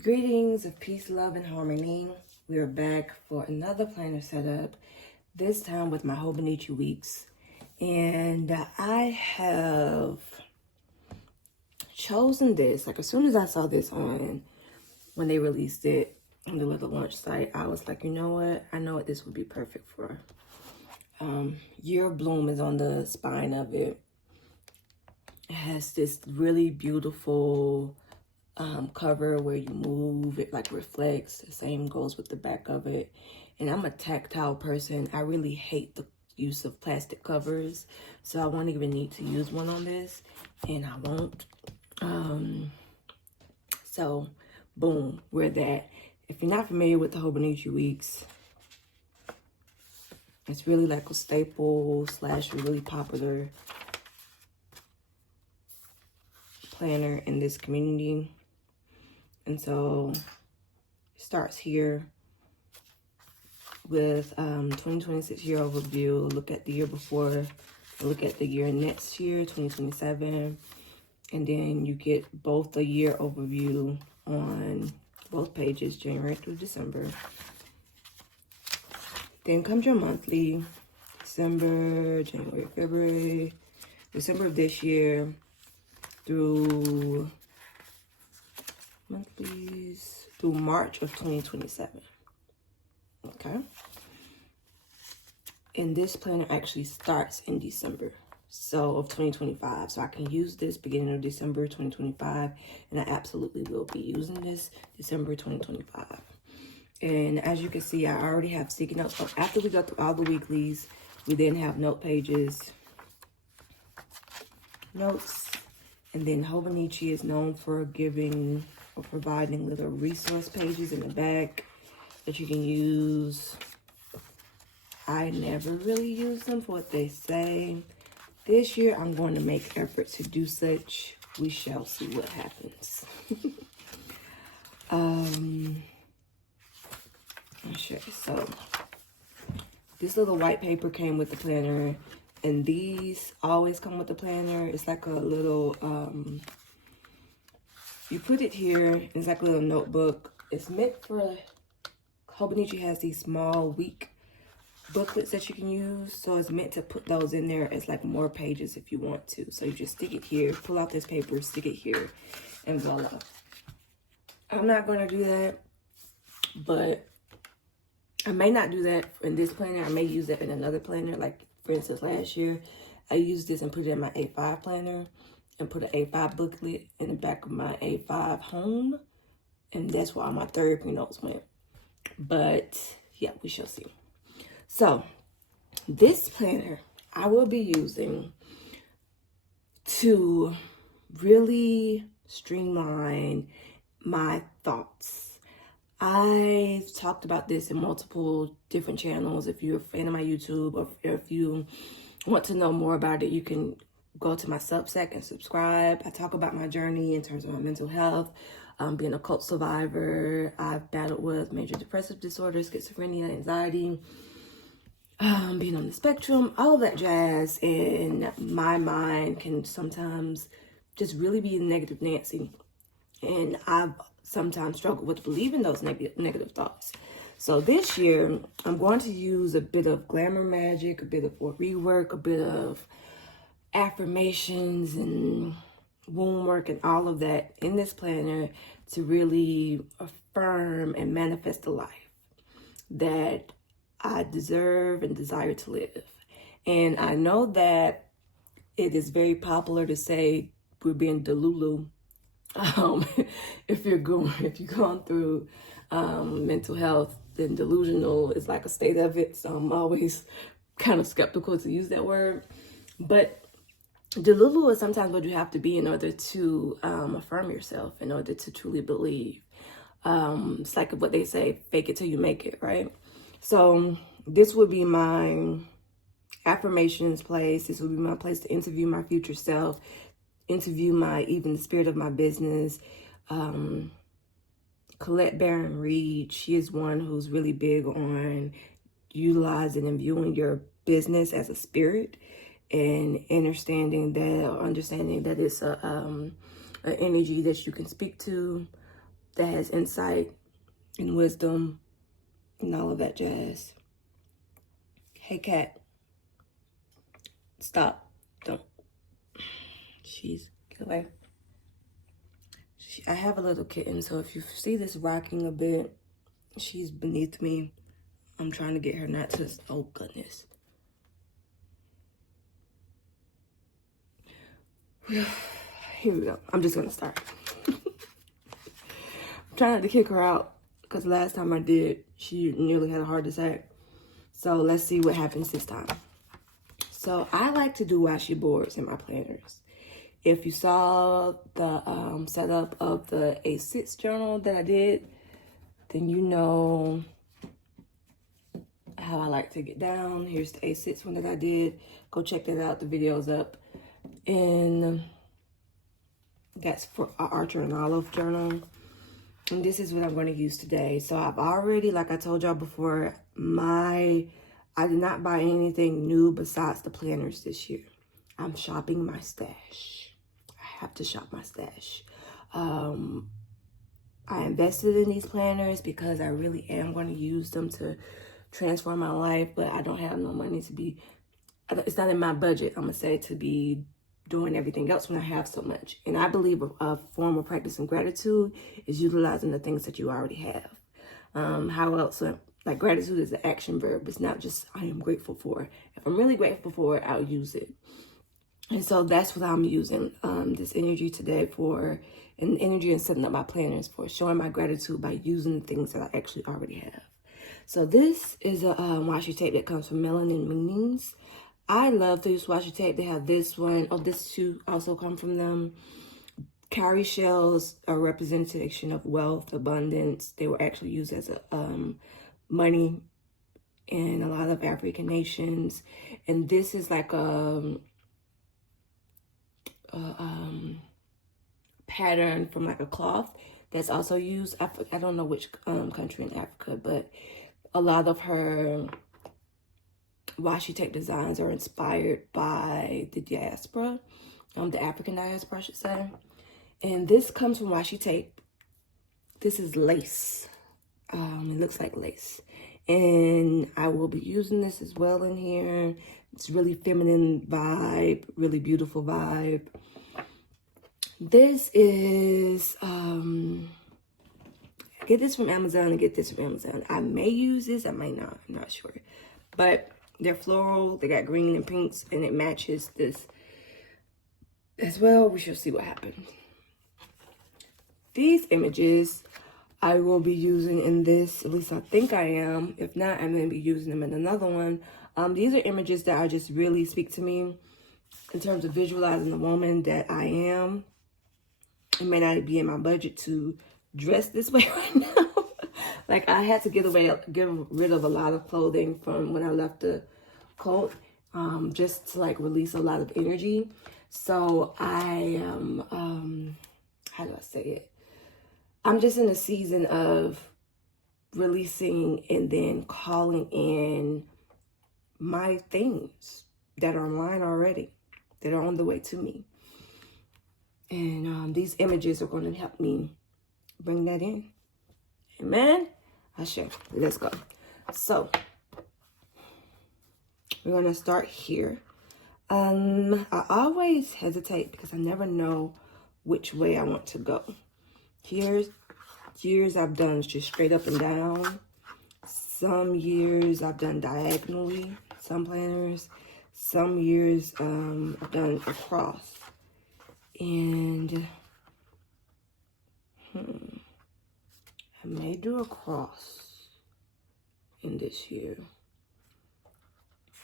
Greetings of peace, love, and harmony. We are back for another planner setup, this time with my Hobonichi weeks. And I have chosen this, like as soon as I saw this on, when they released it on the little launch site, I was like, you know what? I know what this would be perfect for. Year of Bloom is on the spine of it. It has this really beautiful cover where you move, it like reflects. The same goes with the back of it. And I'm a tactile person. I really hate the use of plastic covers, so I won't even need to use one on this, and I won't. So boom, we're that. If you're not familiar with the Hobonichi weeks, it's really like a staple slash really popular planner in this community. And so it starts here with 2026 year overview, look at the year before, look at the year next year, 2027. And then you get both the year overview on both pages, January through December. Then comes your monthly, December, January, February, December of this year through monthlies through March of 2027. Okay. And this planner actually starts in December of 2025. So I can use this beginning of December 2025, and I absolutely will be using this December 2025. And as you can see, I already have sticky notes. So after we go through all the weeklies, we then have note pages, notes, and then Hobonichi is known for giving or providing little resource pages in the back that you can use. I never really use them for what they say. This year, I'm going to make effort to do such. We shall see what happens. Sure. So this little white paper came with the planner, and these always come with the planner. It's like a little, you put it here, it's like a little notebook. It's meant for, Hobonichi has these small, weak booklets that you can use. So it's meant to put those in there as like more pages if you want to. So you just stick it here, pull out this paper, stick it here, and voila. I'm not going to do that, but I may not do that in this planner. I may use that in another planner. Like, for instance, last year, I used this and put it in my A5 planner and put an A5 booklet in the back of my A5 home. And that's where all my therapy notes went. But, yeah, we shall see. So, this planner I will be using to really streamline my thoughts. I've talked about this in multiple different channels. If you're a fan of my YouTube, or if you want to know more about it, you can go to my Substack and subscribe. I talk about my journey in terms of my mental health, being a cult survivor. I've battled with major depressive disorder, schizophrenia, anxiety, being on the spectrum, all of that jazz. And my mind can sometimes just really be negative Nancy. And I've sometimes struggled with believing those negative thoughts. So this year, I'm going to use a bit of glamour magic, a bit of rework, a bit of affirmations and womb work and all of that in this planner to really affirm and manifest the life that I deserve and desire to live. And I know that it is very popular to say we're being delulu. If you're going through mental health, then delusional is like a state of it. So I'm always kind of skeptical to use that word. But delulu is sometimes what you have to be in order to affirm yourself, in order to truly believe. It's like what they say, fake it till you make it, right? So this would be my affirmations place. This would be my place to interview my future self, interview even the spirit of my business. Colette Baron Reed, she is one who's really big on utilizing and viewing your business as a spirit, and understanding that it's an energy that you can speak to, that has insight and wisdom and all of that jazz. Hey, cat. Stop. Don't. Get away. I have a little kitten, so if you see this rocking a bit, she's beneath me. I'm trying to get her not to, oh goodness. Here we go. I'm just gonna start. I'm trying not to kick her out, because last time I did, she nearly had a heart attack. So let's see what happens this time. So I like to do washi boards in my planners. If you saw the setup of the A6 journal that I did, then you know how I like to get down. Here's the A6 one that I did. Go check that out. The video's up. And that's for our Archer and Olive journal. And this is what I'm going to use today. So I've already, like I told y'all before, I did not buy anything new besides the planners this year. I'm shopping my stash. I have to shop my stash. I invested in these planners because I really am going to use them to transform my life, but I don't have no money to be, it's not in my budget, I'm going to say, to be doing everything else when I have so much. And I believe a form of practicing gratitude is utilizing the things that you already have. How else? Like, gratitude is an action verb. It's not just I am grateful for. If I'm really grateful for it, I'll use it. And so that's what I'm using this energy today for, and energy and setting up my planners for, showing my gratitude by using the things that I actually already have. So this is a washi tape that comes from Melanin Meanings. I love this washi tape. They have this one. Oh, this two also come from them. Cowrie shells are a representation of wealth, abundance. They were actually used as a money in a lot of African nations. And this is like a pattern from like a cloth that's also used. I don't know which country in Africa, but a lot of her washi tape designs are inspired by the diaspora, the African diaspora, I should say. And this comes from washi tape. This is lace. It looks like lace. And I will be using this as well in here. It's really feminine vibe, really beautiful vibe. This is, I get this from Amazon, I may use this, I may not, I'm not sure. But they're floral, they got green and pinks, and it matches this as well. We shall see what happens. These images I will be using in this, at least I think I am. If not, I may be using them in another one. These are images that are just really speak to me in terms of visualizing the woman that I am. It may not be in my budget to dress this way right now. Like, I had to get rid of a lot of clothing from when I left the cult, just to like release a lot of energy. So I am, how do I say it? I'm just in a season of releasing and then calling in my things that are online already, that are on the way to me. And these images are going to help me bring that in. Amen? Ashe. Let's go. So, we're going to start here. I always hesitate because I never know which way I want to go. Years I've done just straight up and down. Some years I've done diagonally, some planners. Some years I've done across. And I may do a cross in this year.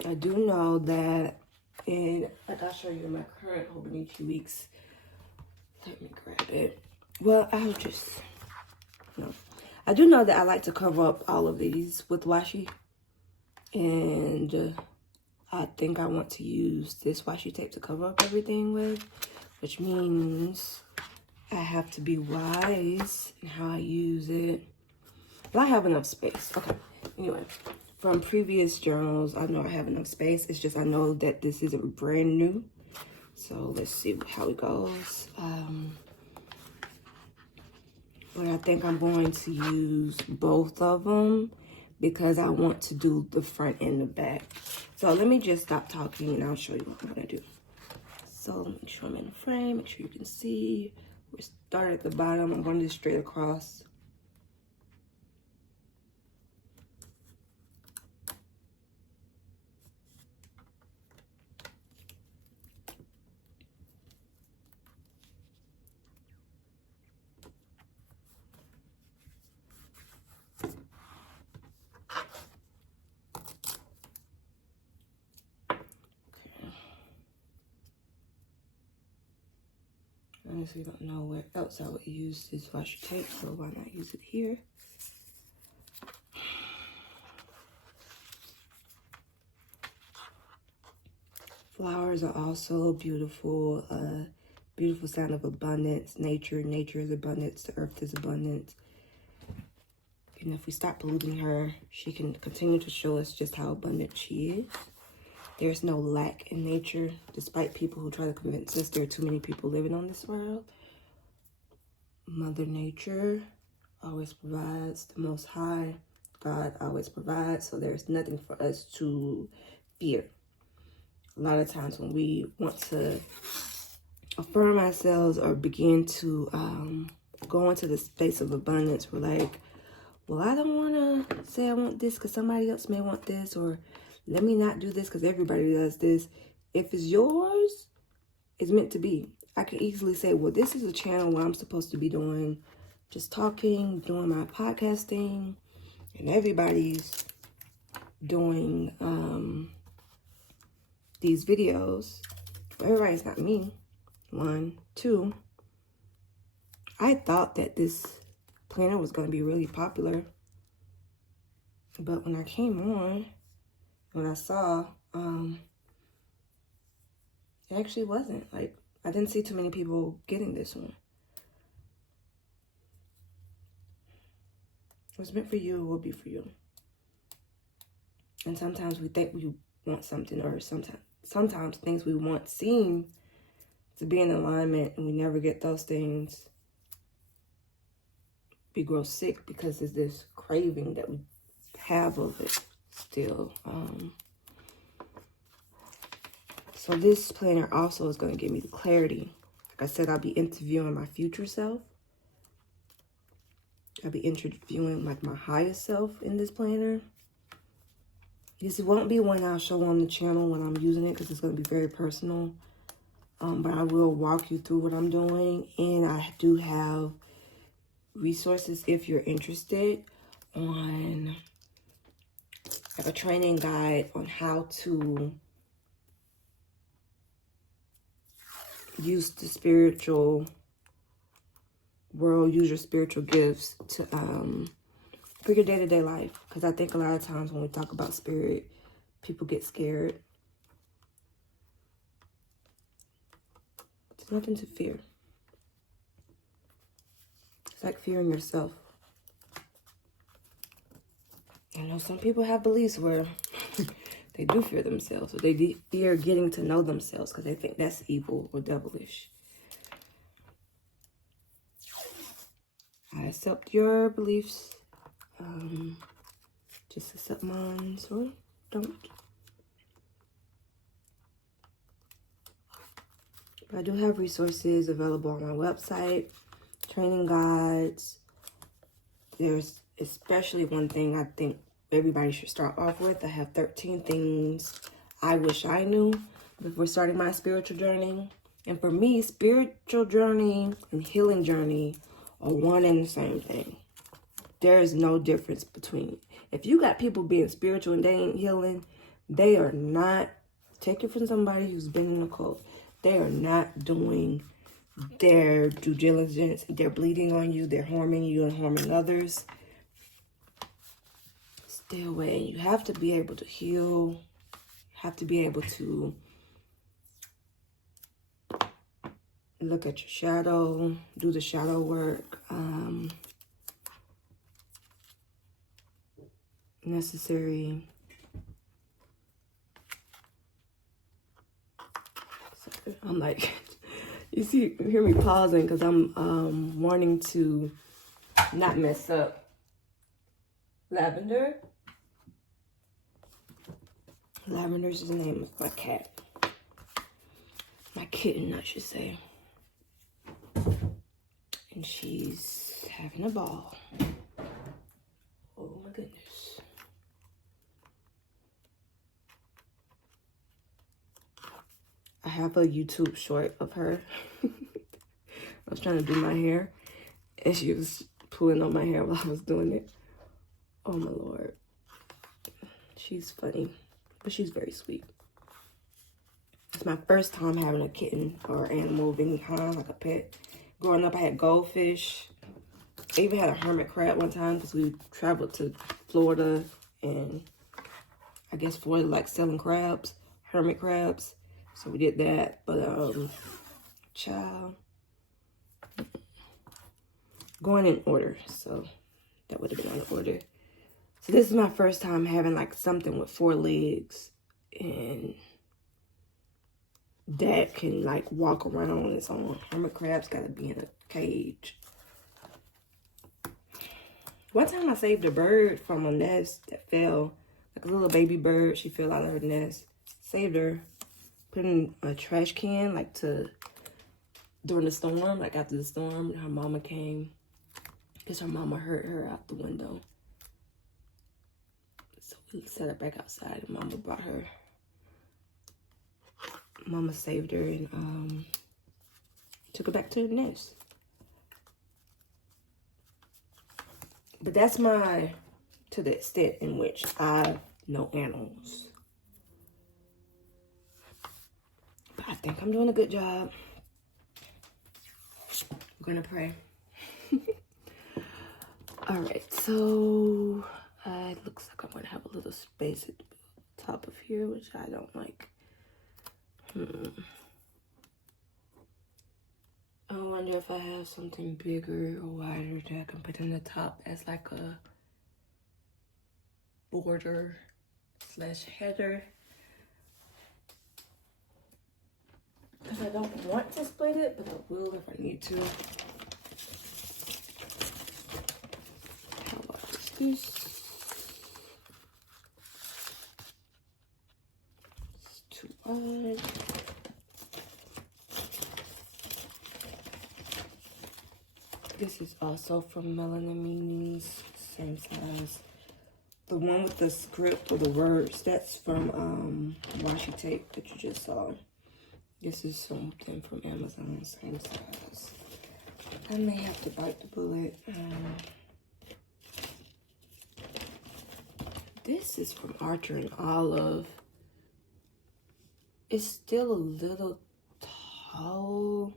I do know that like I'll show you my current Hobonichi weeks. Let me grab it. Well, I do know that I like to cover up all of these with washi. And I think I want to use this washi tape to cover up everything with, which means I have to be wise in how I use it. But I have enough space. Okay, anyway, from previous journals, I know I have enough space. It's just I know that this isn't brand new. So let's see how it goes. But I think I'm going to use both of them because I want to do the front and the back. So let me just stop talking and I'll show you what I do. So make sure I'm in the frame, make sure you can see. We start at the bottom. I'm going to do straight across. Honestly, don't know where else I would use this washi tape, so why not use it here? Flowers are also beautiful. Beautiful sign of abundance. Nature is abundance. The earth is abundance. And if we stop polluting her, she can continue to show us just how abundant she is. There's no lack in nature, despite people who try to convince us there are too many people living on this world. Mother Nature always provides. The Most High, God always provides. So there's nothing for us to fear. A lot of times when we want to affirm ourselves or begin to go into the space of abundance, we're like, well, I don't want to say I want this because somebody else may want this, or let me not do this because everybody does this. If it's yours, it's meant to be. I can easily say, well, this is a channel where I'm supposed to be doing just talking, doing my podcasting, and everybody's doing these videos. Everybody's not me. 1, 2. I thought that this planner was going to be really popular, but when I came on, when I saw, it actually wasn't. Like, I didn't see too many people getting this one. What's meant for you will be for you. And sometimes we think we want something, or sometimes things we want seem to be in alignment, and we never get those things. We grow sick because there's this craving that we have of it still. So this planner also is going to give me the clarity. Like I said, I'll be interviewing my future self. I'll be interviewing like my highest self in this planner. This won't be one I'll show on the channel when I'm using it because it's going to be very personal. But I will walk you through what I'm doing. And I do have resources if you're interested on like a training guide on how to use the spiritual world, use your spiritual gifts to for your day-to-day life. Because I think a lot of times when we talk about spirit, people get scared. It's nothing to fear. It's like fearing yourself. I know some people have beliefs where they do fear themselves, or they fear getting to know themselves because they think that's evil or devilish. I accept your beliefs. Just accept mine, or don't. But I do have resources available on my website, training guides. There's especially one thing I think everybody should start off with. I have 13 things I wish I knew before starting my spiritual journey. And for me, spiritual journey and healing journey are one and the same thing. There is no difference between. If you got people being spiritual and they ain't healing, they are not, take it from somebody who's been in a cult, they are not doing their due diligence. They're bleeding on you, they're harming you and harming others. Stay away. You have to be able to heal. You have to be able to look at your shadow, do the shadow work. Necessary. Sorry, I'm like, you hear me pausing because I'm wanting to not mess up. Lavender. Lavender's the name of my cat. My kitten, I should say. And she's having a ball. Oh my goodness. I have a YouTube short of her. I was trying to do my hair, and she was pulling on my hair while I was doing it. Oh my Lord. She's funny, but she's very sweet. It's my first time having a kitten or animal of any kind, like a pet. Growing up, I had goldfish. I even had a hermit crab one time because we traveled to Florida, and I guess Florida like selling crabs, hermit crabs. So we did that, but child, going in order. So that would have been out of order. So this is my first time having like something with 4 legs and that can like walk around on its own. Hermit crabs gotta be in a cage. One time I saved a bird from a nest that fell, like a little baby bird. She fell out of her nest. Saved her, put in a trash can, like during the storm, like after the storm, her mama came because her mama heard her out the window. So we set her back outside and mama brought her. Mama saved her and took her back to the nest. But that's to the extent in which I know animals. But I think I'm doing a good job. I'm gonna pray. All right, so it looks like I'm gonna have a little space at the top of here, which I don't like. I wonder if I have something bigger or wider that I can put in the top as like a border / header. Because I don't want to split it, but I will if I need to. How about this? It's too wide. This is also from Melaniminis, same size. The one with the script or the words, that's from Washi tape that you just saw. This is something from Amazon, same size. I may have to bite the bullet. This is from Archer and Olive. It's still a little tall.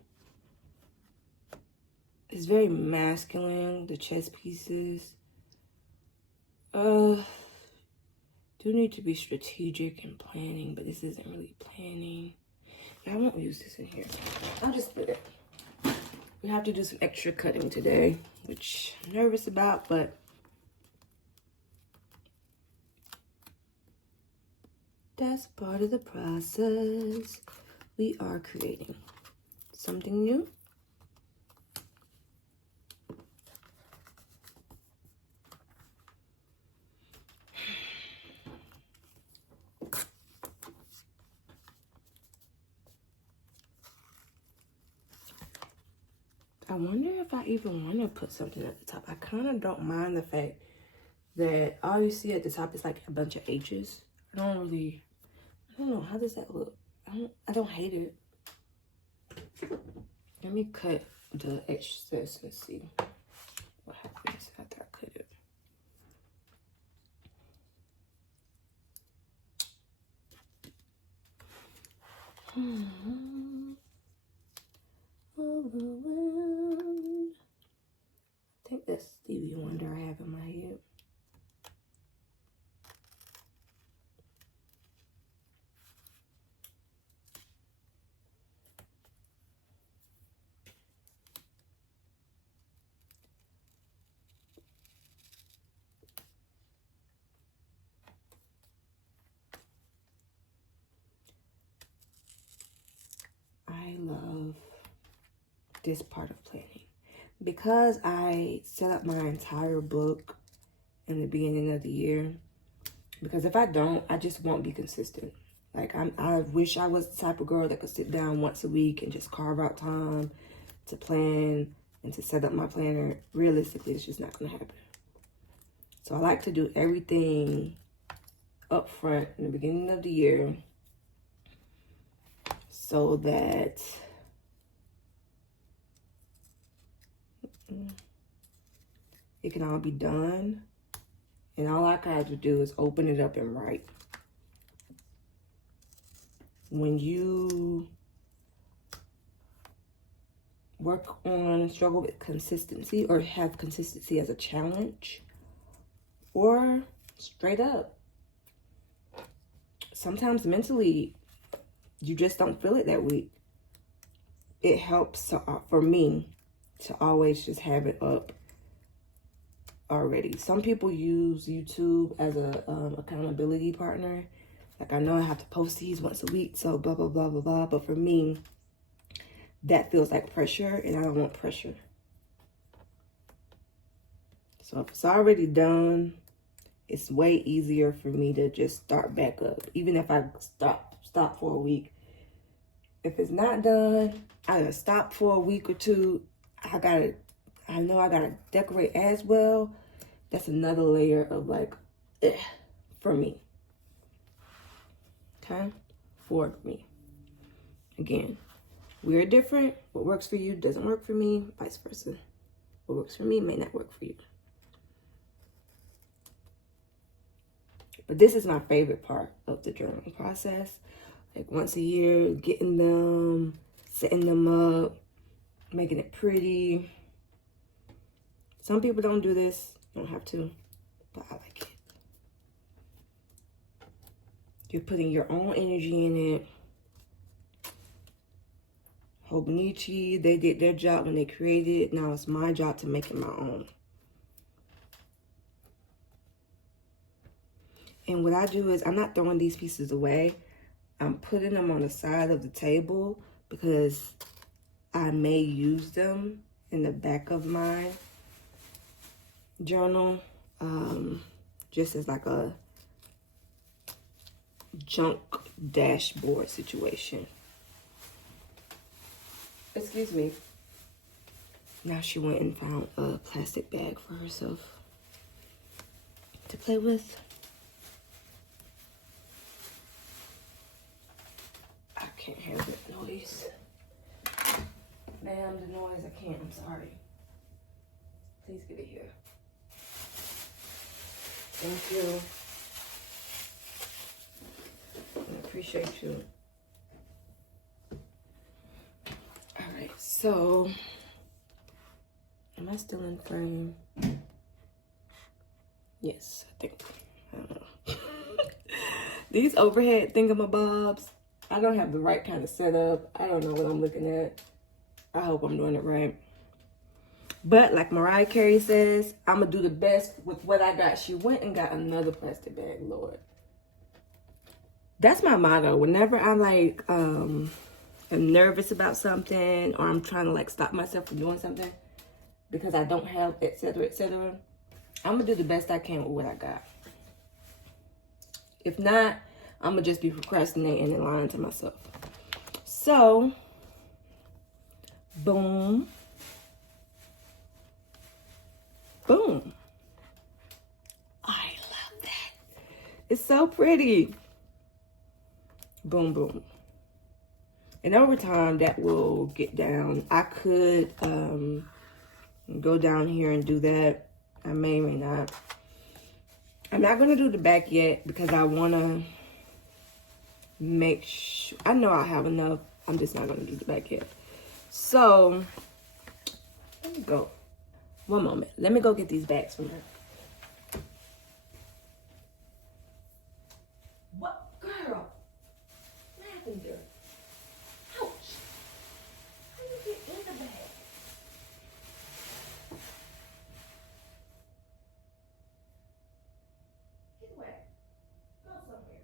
It's very masculine, the chest pieces. Do need to be strategic and planning, but this isn't really planning. I won't use this in here. I'll just split it. We have to do some extra cutting today, which I'm nervous about, but that's part of the process. We are creating something new. I wonder if I even want to put something at the top. I kind of don't mind the fact that all you see at the top is like a bunch of H's. I don't know, how does that look? I don't hate it. Let me cut the excess and see what happens after I cut it. I think that's Stevie Wonder I have in my head. I love this part of planning. because I set up my entire book in the beginning of the year, because if I don't, I just won't be consistent. Like, I wish I was the type of girl that could sit down once a week and just carve out time to plan and to set up my planner. Realistically, it's just not going to happen. So I like to do everything up front in the beginning of the year so that it can all be done. And all I got to do is open it up and write. When you work on, struggle with consistency, or have consistency as a challenge, or straight up, sometimes mentally you just don't feel it that week, it helps for me to always just have it up already. Some people use YouTube as a accountability partner. Like, I know I have to post these once a week, so blah, blah, blah, blah, blah. But for me, that feels like pressure, and I don't want pressure. So if it's already done, it's way easier for me to just start back up. Even if I stop for a week. If it's not done, I gotta stop for a week or two. I know I gotta decorate as well. That's another layer of like, for me. Okay? For me. Again, we're different. What works for you doesn't work for me, vice versa. What works for me may not work for you. But this is my favorite part of the journaling process. Like, once a year, getting them, setting them up, making it pretty. Some people don't do this. Don't have to, but I like it. You're putting your own energy in it. Hobonichi, they did their job when they created it. Now it's my job to make it my own. And what I do is, I'm not throwing these pieces away. I'm putting them on the side of the table because I may use them in the back of my journal, just as like a junk dashboard situation. Excuse me. Now she went and found a plastic bag for herself to play with. I can't handle the noise. Ma'am, the noise, I can't, I'm sorry. Please get it here. Thank you. I appreciate you. All right, so am I still in frame? Yes, I think. I don't know. These overhead thingamabobs, I don't have the right kind of setup. I don't know what I'm looking at. I hope I'm doing it right. But like Mariah Carey says, I'm going to do the best with what I got. She went and got another plastic bag, Lord. That's my motto. Whenever I like, am nervous about something, or I'm trying to like stop myself from doing something because I don't have, etc., etc., I'm going to do the best I can with what I got. If not, I'm going to just be procrastinating and lying to myself. So, boom. Boom. I love that. It's so pretty. Boom, boom. And over time, that will get down. I could go down here and do that. I may not. I'm not going to do the back yet because I want to make sure. I know I have enough. I'm just not going to do the back yet. So, let me go. One moment. Let me go get these bags from her. What? Girl. What happened there? Ouch. How you get in the bag? Get away. Go somewhere.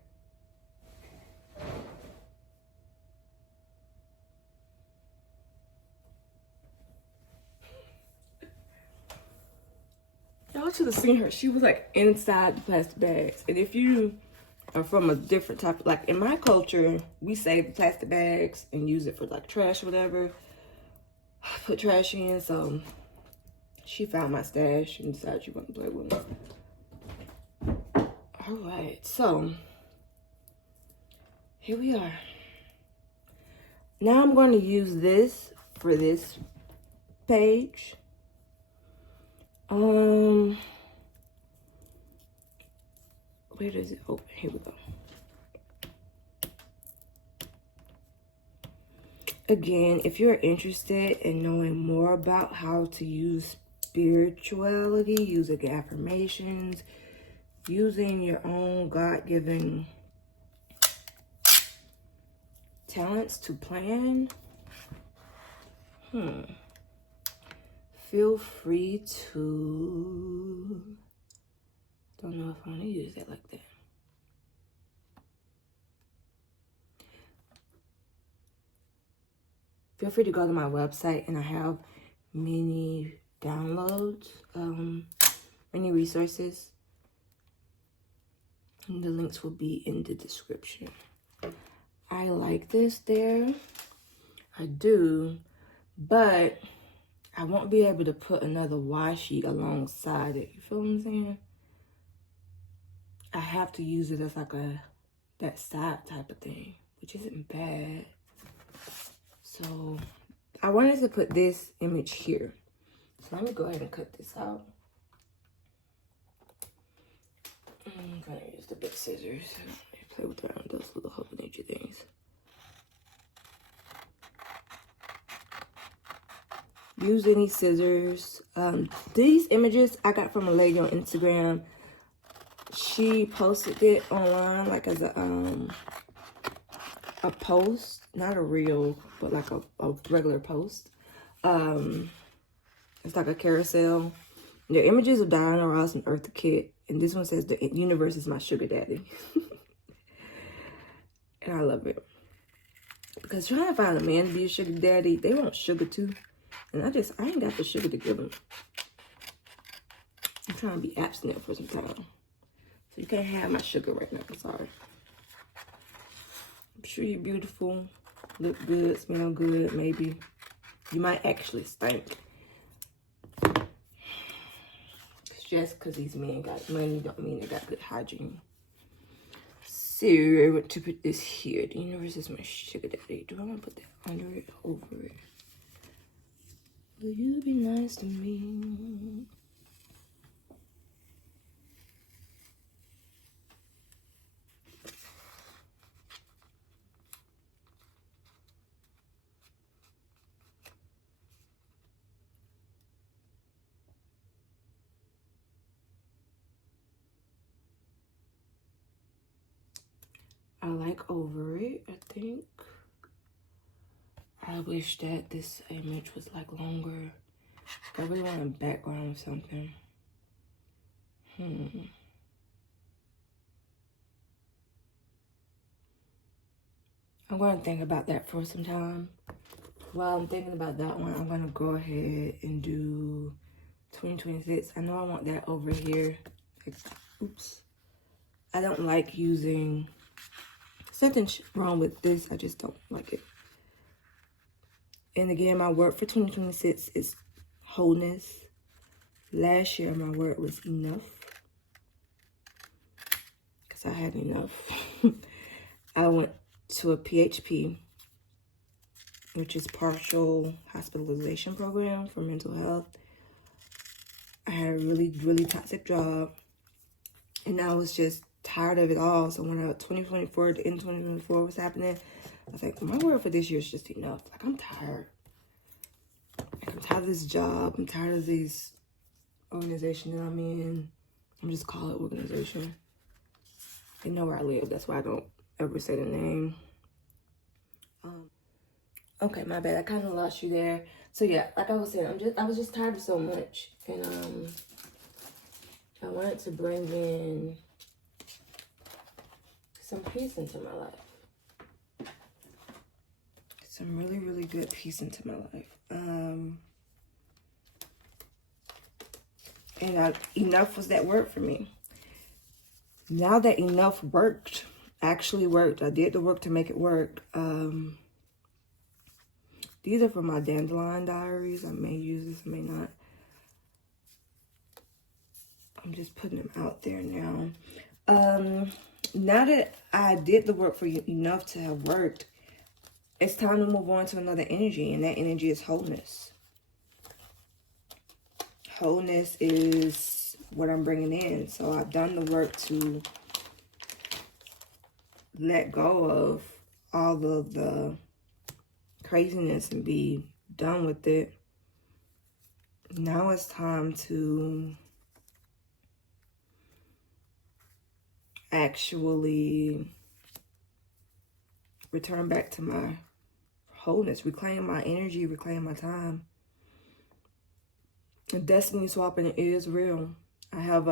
y'all should have seen her. She was like inside the plastic bags. And if you are from a different type, like in my culture, we save the plastic bags and use it for like trash or whatever. Put trash in. So she found my stash and decided she wanted to play with me. All right, so here we are. Now I'm going to use this for this page. Where does it open? Here we go. Again, if you're interested in knowing more about how to use spirituality, using affirmations, using your own God-given talents to plan, feel free to, don't know if I want to use that like that. Feel free to go to my website, and I have many downloads, many resources. And the links will be in the description. I like this there. I do, but I won't be able to put another washi alongside it. You feel what I'm saying? I have to use it as like that side type of thing, which isn't bad. So I wanted to put this image here. So let me go ahead and cut this out. I'm gonna use the big scissors. Play with around those little Hobonichi things. Use any scissors. These images I got from a lady on Instagram. She posted it online like as a post, not a reel, but like a regular post. It's like a carousel. The images of Diana Ross and Eartha Kitt, and this one says the universe is my sugar daddy. And I love it. Because trying to find a man to be a sugar daddy, they want sugar too. And I ain't got the sugar to give them. I'm trying to be abstinent for some time. So you can't have my sugar right now, I'm sorry. I'm sure you're beautiful, look good, smell good, maybe. You might actually stink. Just because these men got money don't mean they got good hygiene. So I want to put this here. The universe is my sugar daddy. Do I want to put that under it, over it? Will you be nice to me? I like over it, I think. I wish that this image was like longer. I really want a background or something. I'm going to think about that for some time. While I'm thinking about that one, I'm going to go ahead and do 2026. I know I want that over here. Oops. I don't like using... Something's wrong with this. I just don't like it. And again, my word for 2026 is wholeness. Last year, my word was enough. Because I had enough. I went to a PHP, which is partial hospitalization program for mental health. I had a really, really toxic job. And I was just tired of it all. So when 2024, the end of 2024 was happening, I was like, my word for this year is just enough. Like, I'm tired. Like, I'm tired of this job. I'm tired of these organization that I'm in. I'm just call it organization. They know where I live. That's why I don't ever say the name. Okay, my bad. I kind of lost you there. So yeah, like I was saying, I was just tired of so much, and I wanted to bring in some peace into my life. Some really, really good peace into my life. And enough was that word for me. Now that enough actually worked, I did the work to make it work. These are from my dandelion diaries. I may use this, may not. I'm just putting them out there now. Now that I did the work for you enough to have worked, it's time to move on to another energy, and that energy is wholeness. Wholeness is what I'm bringing in. So I've done the work to let go of all of the craziness and be done with it. Now it's time to actually return back to my wholeness, reclaim my energy, reclaim my time. And destiny swapping is real. I have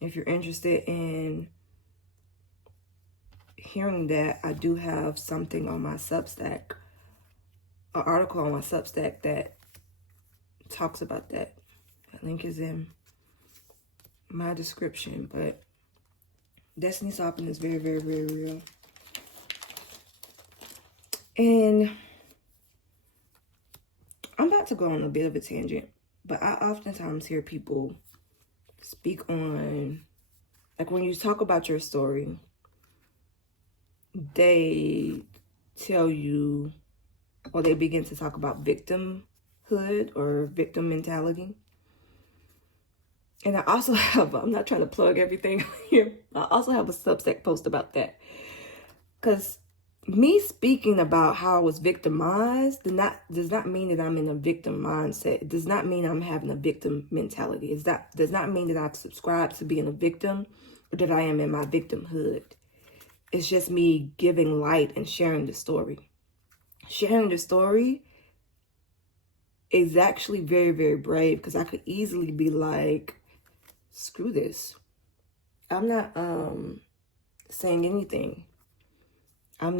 if you're interested in hearing that, I do have something on my Substack, an article on my Substack that talks about that. The link is in my description, but destiny swapping is very, very, very real. And I'm about to go on a bit of a tangent, but I oftentimes hear people speak on, like when you talk about your story, they tell you, or they begin to talk about victimhood or victim mentality. And I also have, I'm not trying to plug everything here, I also have a Substack post about that. Because me speaking about how I was victimized does not mean that I'm in a victim mindset. It does not mean I'm having a victim mentality. It does not mean that I've subscribed to being a victim or that I am in my victimhood. It's just me giving light and sharing the story. Sharing the story is actually very, very brave, because I could easily be like, screw this. I'm not saying anything. I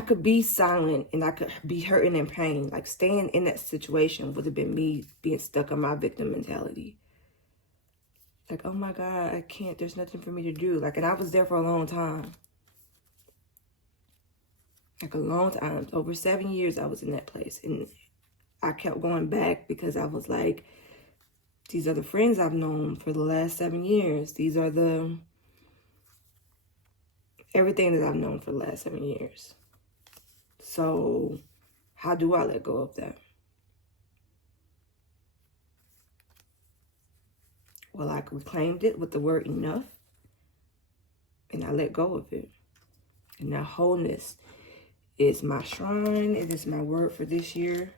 could be silent and I could be hurting in pain. Like staying in that situation would have been me being stuck on my victim mentality. Like, oh my God, I can't, there's nothing for me to do. Like, and I was there for a long time. Like a long time, over 7 years I was in that place. And I kept going back because I was like, these are the friends I've known for the last 7 years. These are everything that I've known for the last 7 years. So how do I let go of that? Well, I reclaimed it with the word enough, and I let go of it. And now wholeness is my shrine. It is my word for this year.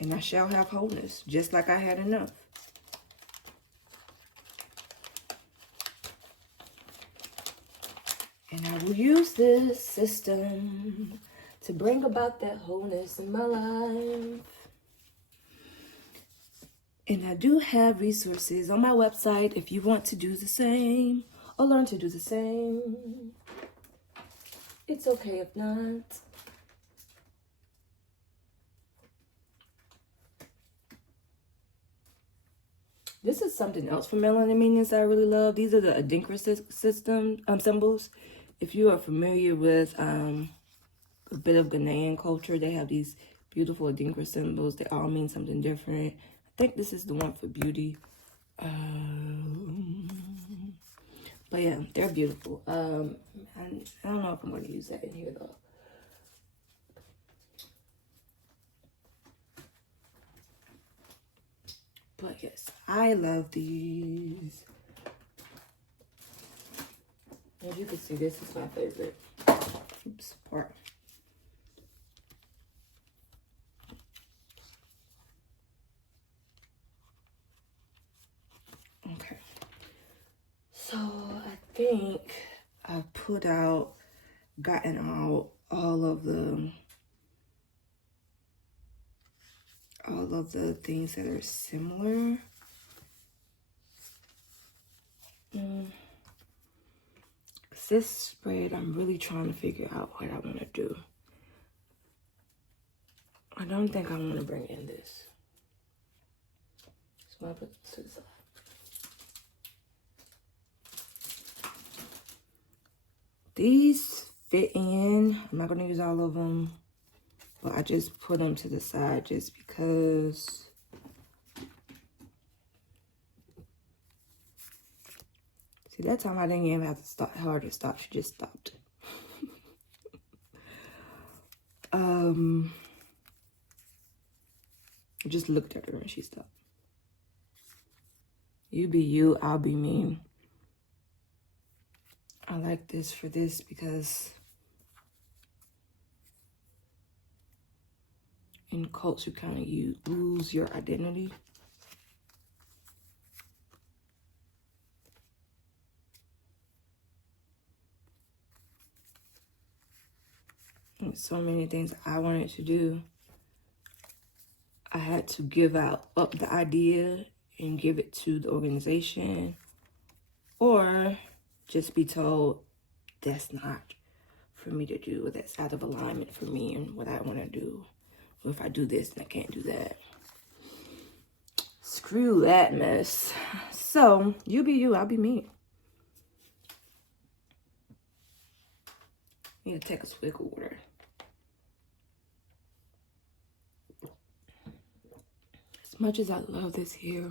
And I shall have wholeness, just like I had enough. And I will use this system to bring about that wholeness in my life. And I do have resources on my website if you want to do the same or learn to do the same. It's okay if not. This is something else from Melanin Meanings I really love. These are the Adinkra symbols. If you are familiar with a bit of Ghanaian culture, they have these beautiful Adinkra symbols. They all mean something different. I think this is the one for beauty. But yeah, they're beautiful. I don't know if I'm going to use that in here though. But yes, I love these. As you can see, this is my favorite. Oops, part. Okay. So I think I've gotten out all of the things that are similar. This spread, I'm really trying to figure out what I want to do. I don't think I want to bring in this. So I put it to the side. These fit in. I'm not going to use all of them. But I just put them to the side just because. See, that time I didn't even have to stop. Hard to stop. She just stopped. I just looked at her and she stopped. You be you, I'll be me. I like this for this because in cults you kind of lose your identity. And so many things I wanted to do. I had to give up the idea and give it to the organization, or just be told that's not for me to do, or that's out of alignment for me and what I want to do. Or if I do this, then I can't do that. Screw that mess. So, you be you, I'll be me. Need to take a swig of water. As much as I love this here,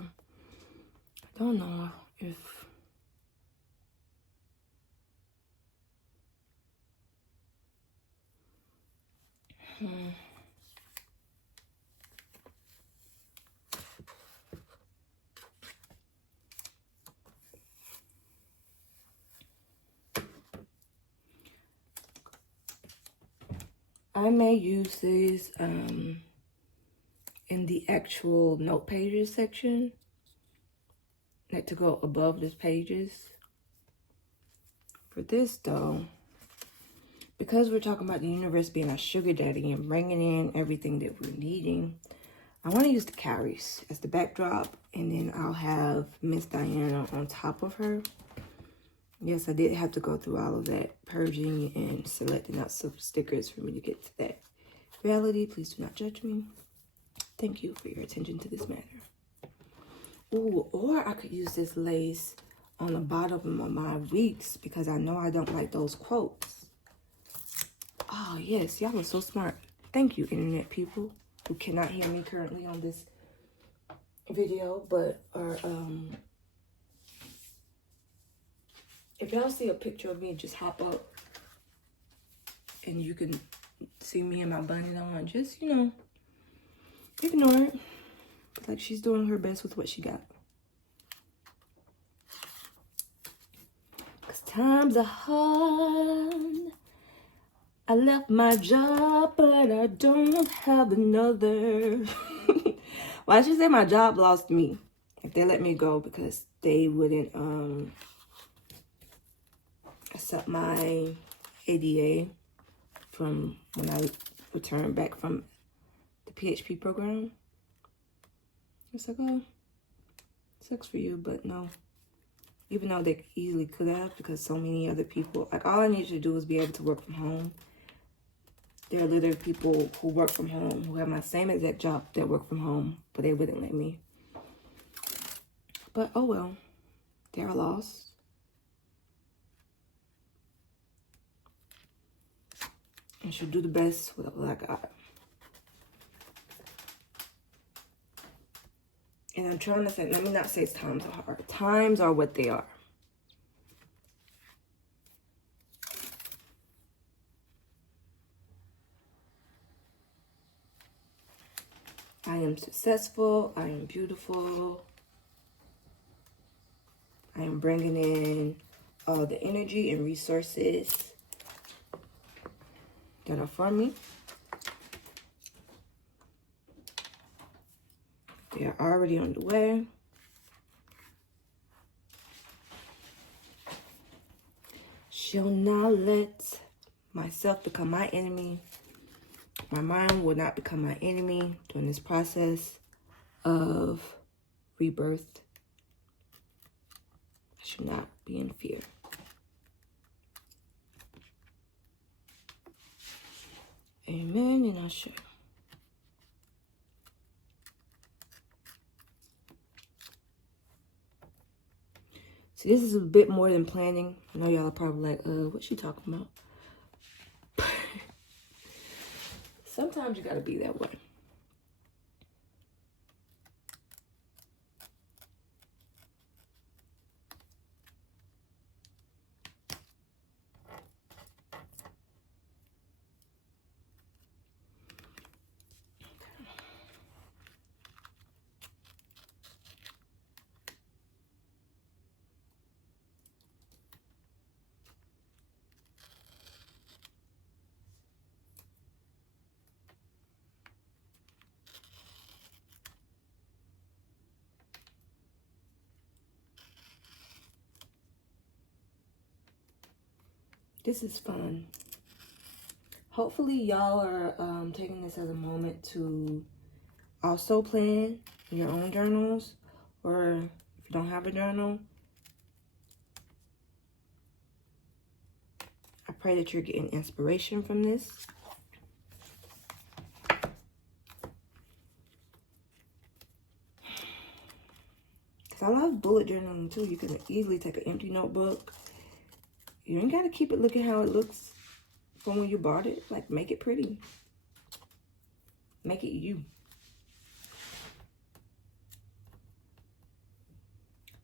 I don't know if I may use these in the actual note pages section, like to go above the pages. For this though, because we're talking about the universe being our sugar daddy and bringing in everything that we're needing, I want to use the cowries as the backdrop, and then I'll have Miss Diana on top of her. Yes, I did have to go through all of that purging and selecting out some stickers for me to get to that reality. Please do not judge me. Thank you for your attention to this matter. Ooh, or I could use this lace on the bottom of my wigs because I know I don't like those quotes. Oh, yes. Y'all are so smart. Thank you, internet people who cannot hear me currently on this video, but are, if y'all see a picture of me, just hop up and you can see me and my bunny on. Just, you know, ignore it. Like she's doing her best with what she got. Cause times are hard. I left my job, but I don't have another. Well, I should say my job lost me. Like they let me go because they wouldn't accept my ADA from when I returned back from the PHP program. It's like, oh, sucks for you, but no. Even though they easily could have, because so many other people, like all I needed to do was be able to work from home. There are literally people who work from home who have my same exact job that work from home, but they wouldn't let me. But oh well, they're a loss. I should do the best with what I got. And I'm trying to say, let me not say times are hard. Times are what they are. I am successful. I am beautiful. I am bringing in all the energy and resources that are for me. They are already on the way. Shall not let myself become my enemy. My mind will not become my enemy during this process of rebirth. I should not be in fear. Amen, and I shall. So this is a bit more than planning. I know y'all are probably like, what's she talking about? Sometimes you gotta be that way. This is fun. Hopefully y'all are taking this as a moment to also plan your own journals, or if you don't have a journal, I pray that you're getting inspiration from this. Because I love bullet journaling too. You can easily take an empty notebook. You ain't got to keep it looking how it looks from when you bought it. Like, make it pretty. Make it you.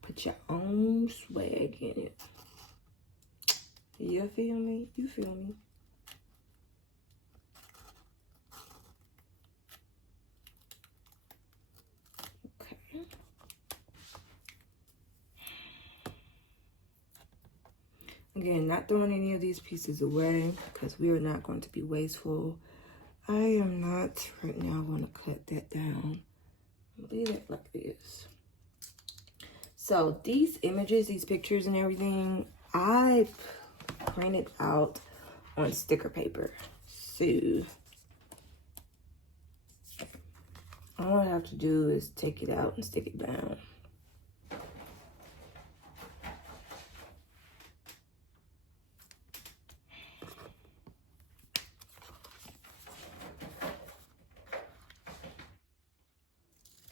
Put your own swag in it. You feel me? You feel me? Okay. Again, not throwing any of these pieces away because we are not going to be wasteful. I am not right now going to cut that down. Leave it like this. So these images, these pictures and everything, I printed out on sticker paper. So all I have to do is take it out and stick it down.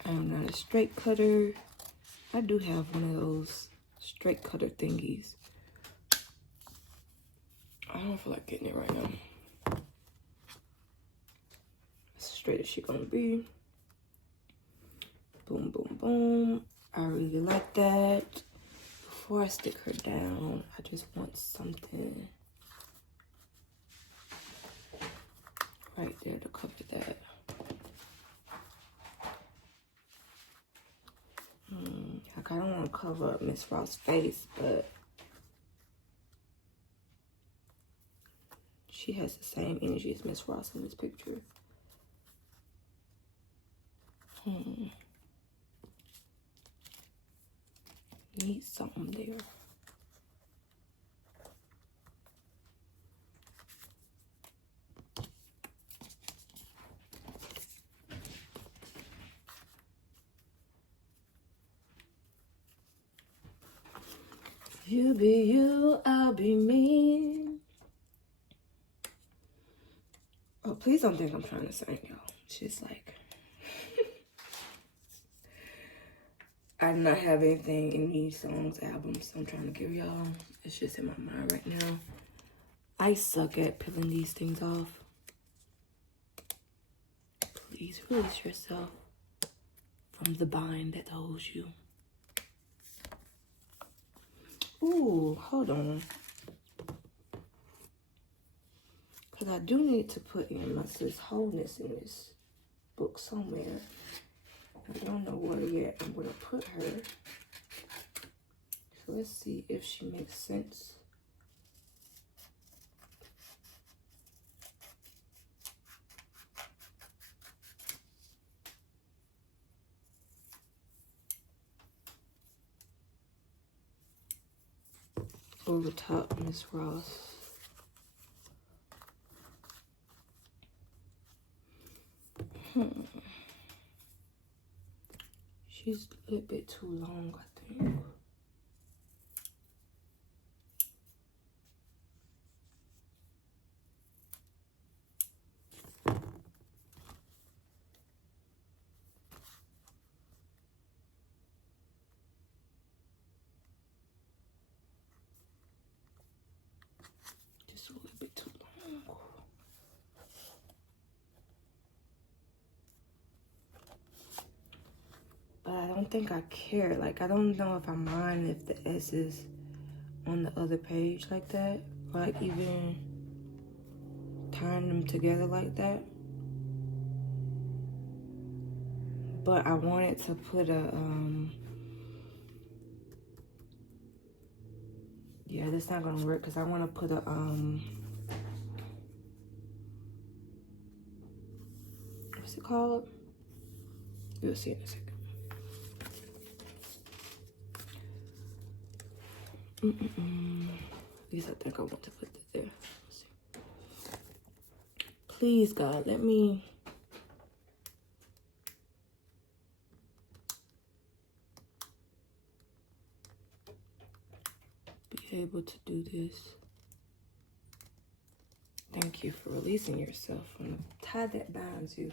I'm not a straight cutter. I do have one of those straight cutter thingies. I don't feel like getting it right now. As straight as she gonna be. Boom, boom, boom. I really like that. Before I stick her down, I just want something right there to cover that. Like, I don't want to cover up Miss Frost's face, but she has the same energy as Miss Frost in this picture. Need something there. You be you, I'll be me. Oh, please don't think I'm trying to sing, y'all. It's just like, I do not have anything in these songs, albums I'm trying to give y'all. It's just in my mind right now. I suck at peeling these things off. Please release yourself from the bind that holds you. Ooh, hold on. Because I do need to put in my sis wholeness in this book somewhere. I don't know where yet I'm going to put her. So let's see if she makes sense. Over top, Miss Ross. She's a little bit too long, I think. is a little bit too long. But I don't think I care. Like, I don't know if I mind if the S is on the other page like that. Or like even tying them together like that. But I wanted to put a, yeah, that's not gonna work because I want to put a, what's it called? You'll see in a second. At least I think I want to put that there. Let's see. Please, God, let me. Be able to do this. Thank you for releasing yourself from the tie that binds you.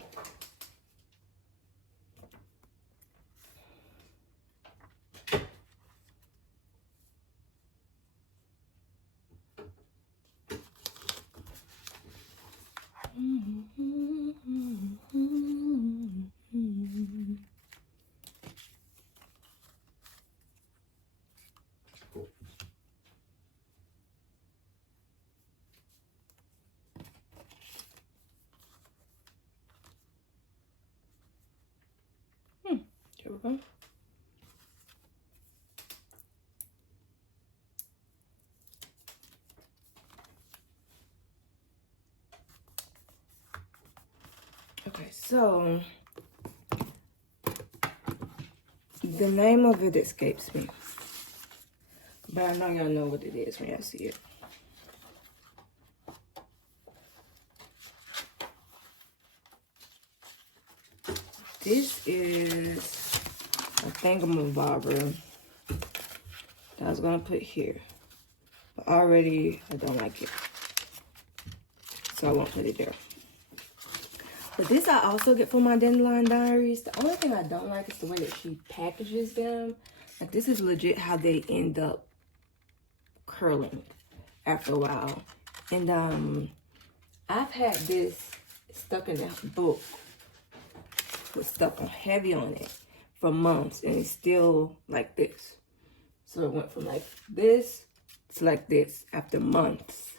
There we go. Okay, so the name of it escapes me, but I know y'all know what it is when y'all see it. This is a thingamabobber that I was gonna put here, but already I don't like it, so I won't put it there. But this I also get for my Dandelion Diaries. The only thing I don't like is the way that she packages them. Like, this is legit how they end up curling after a while. And I've had this stuck in that book with stuff on heavy on it for months, and it's still like this. So it went from like this to like this after months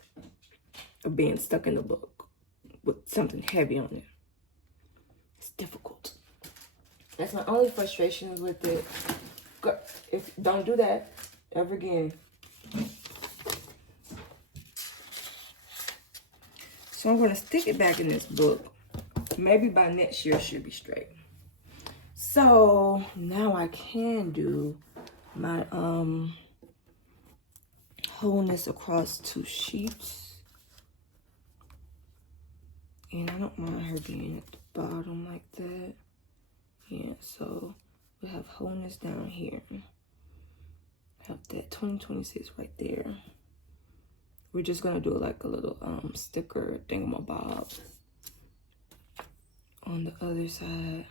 of being stuck in the book with something heavy on it. It's difficult. That's my only frustration with it. Don't do that ever again. So I'm gonna stick it back in this book. Maybe by next year it should be straight. So now I can do my wholeness across 2 sheets. And I don't mind her being at the bottom like that. Yeah, so we have wholeness down here. Have that 2026 right there. We're just gonna do like a little sticker thingamabob on the other side.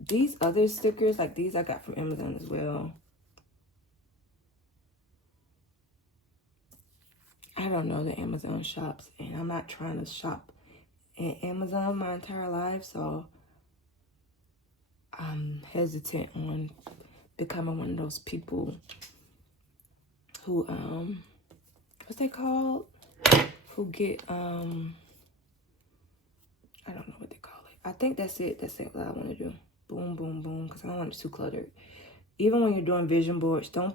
These other stickers, like these I got from Amazon as well. I don't know the Amazon shops, and I'm not trying to shop at Amazon my entire life, so I'm hesitant on becoming one of those people who what's they called? Who get I don't know what they call it. I think that's it. That's it what I want to do. Boom, boom, boom, because I don't want it too cluttered. Even when you're doing vision boards, don't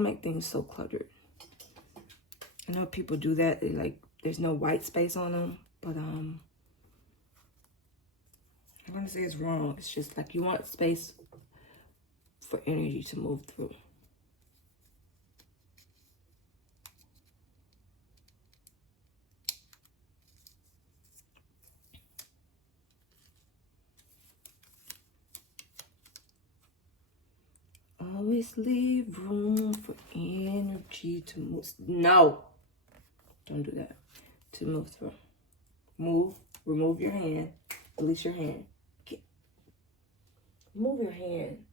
make things so cluttered. I know people do that. They like, there's no white space on them, but I'm gonna say it's wrong. It's just like you want space for energy to move through. Always leave room for energy to move. No, don't do that. To move through. Move. Remove your hand. Release your hand. Move your hand.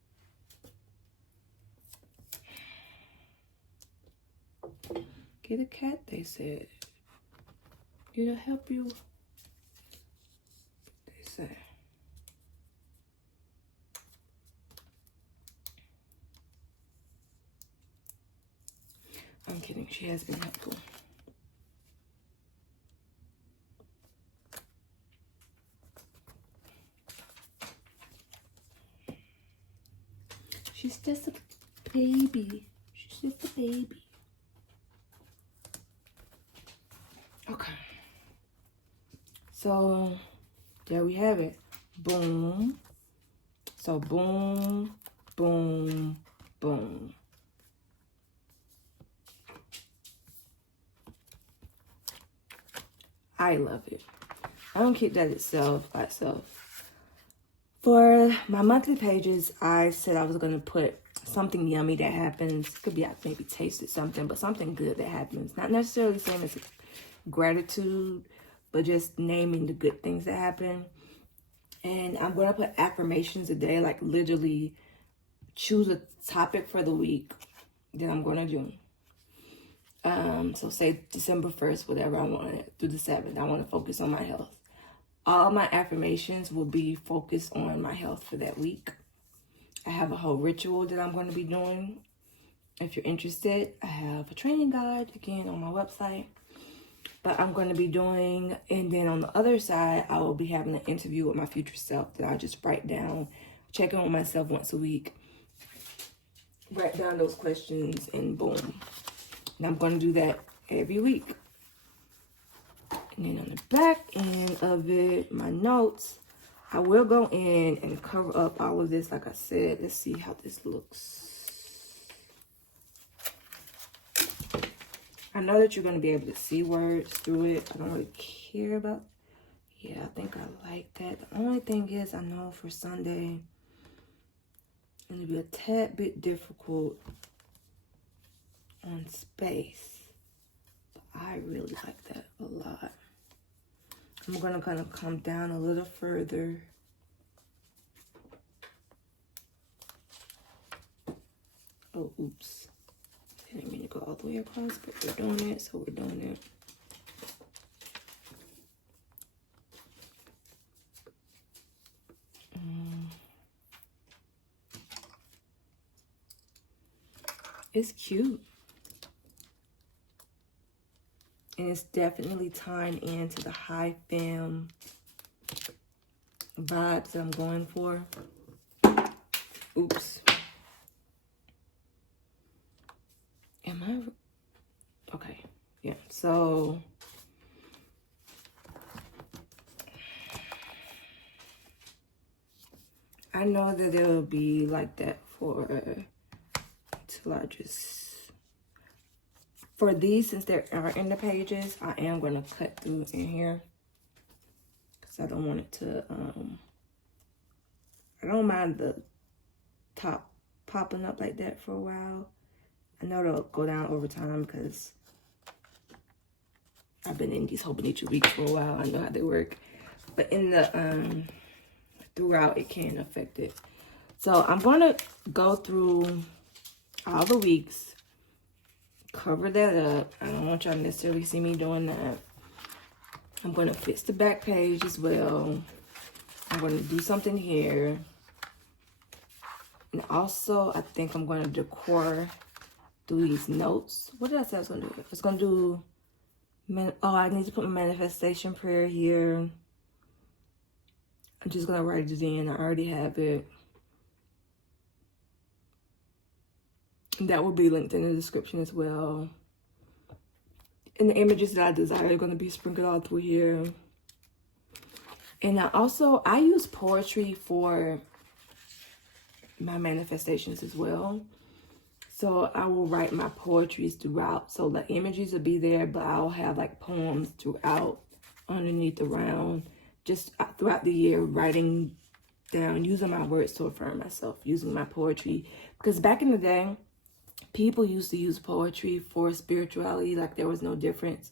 Get a cat, they said. It'll help you. They say. I'm kidding. She has been helpful. She's just a baby. She's just a baby. Okay. So, there we have it. Boom. So, boom, boom, boom. I love it. I don't keep that itself by itself. For my monthly pages, I said I was going to put something yummy that happens. Could be I maybe tasted something, but something good that happens. Not necessarily the same as gratitude, but just naming the good things that happen. And I'm going to put affirmations a day, like literally choose a topic for the week that I'm going to do. So say December 1st, whatever I want through the 7th, I want to focus on my health. All my affirmations will be focused on my health for that week. I have a whole ritual that I'm going to be doing. If you're interested, I have a training guide, again, on my website. But I'm going to be doing, and then on the other side, I will be having an interview with my future self that I just write down, check in with myself once a week, write down those questions, and boom. And I'm going to do that every week. And then on the back end of it, my notes, I will go in and cover up all of this. Like I said, let's see how this looks. I know that you're going to be able to see words through it. I don't really care about. Yeah, I think I like that. The only thing is, I know for Sunday, it'll be a tad bit difficult on space. But I really like that a lot. I'm going to kind of come down a little further. Oh, oops. I didn't mean to go all the way across, but we're doing it, so we're doing it. It's cute. And it's definitely tying into the high femme vibes that I'm going for. Oops. Am I? Okay. Yeah. So I know that it'll be like that for till I just. For these, since they are in the pages, I am going to cut through in here. Because I don't want it to, I don't mind the top popping up like that for a while. I know it'll go down over time because I've been in these Hobonichi weeks for a while. I know how they work. But in the, throughout, it can affect it. So I'm going to go through all the weeks. Cover that up. I don't want y'all to necessarily see me doing that. I'm going to fix the back page as well. I'm going to do something here. And also, I think I'm going to decor through these notes. What did I say I was going to do? I was going to do... I need to put my manifestation prayer here. I'm just going to write it in. I already have it. That will be linked in the description as well. And the images that I desire are going to be sprinkled all through here. And I use poetry for my manifestations as well. So I will write my poetries throughout. So the images will be there, but I'll have like poems throughout, underneath, around, just throughout the year, writing down, using my words to affirm myself, using my poetry. Because back in the day, people used to use poetry for spirituality, like there was no difference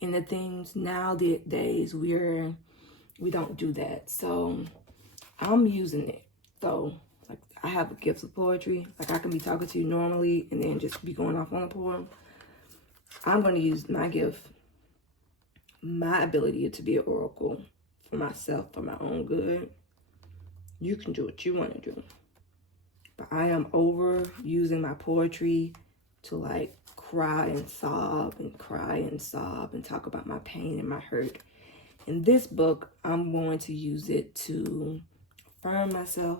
in the things. Nowadays, we don't do that. So I'm using it. So like I have a gift of poetry. Like I can be talking to you normally and then just be going off on a poem. I'm going to use my gift, my ability to be an oracle for myself, for my own good. You can do what you want to do. But I am over using my poetry to like cry and sob and talk about my pain and my hurt. In this book, I'm going to use it to affirm myself.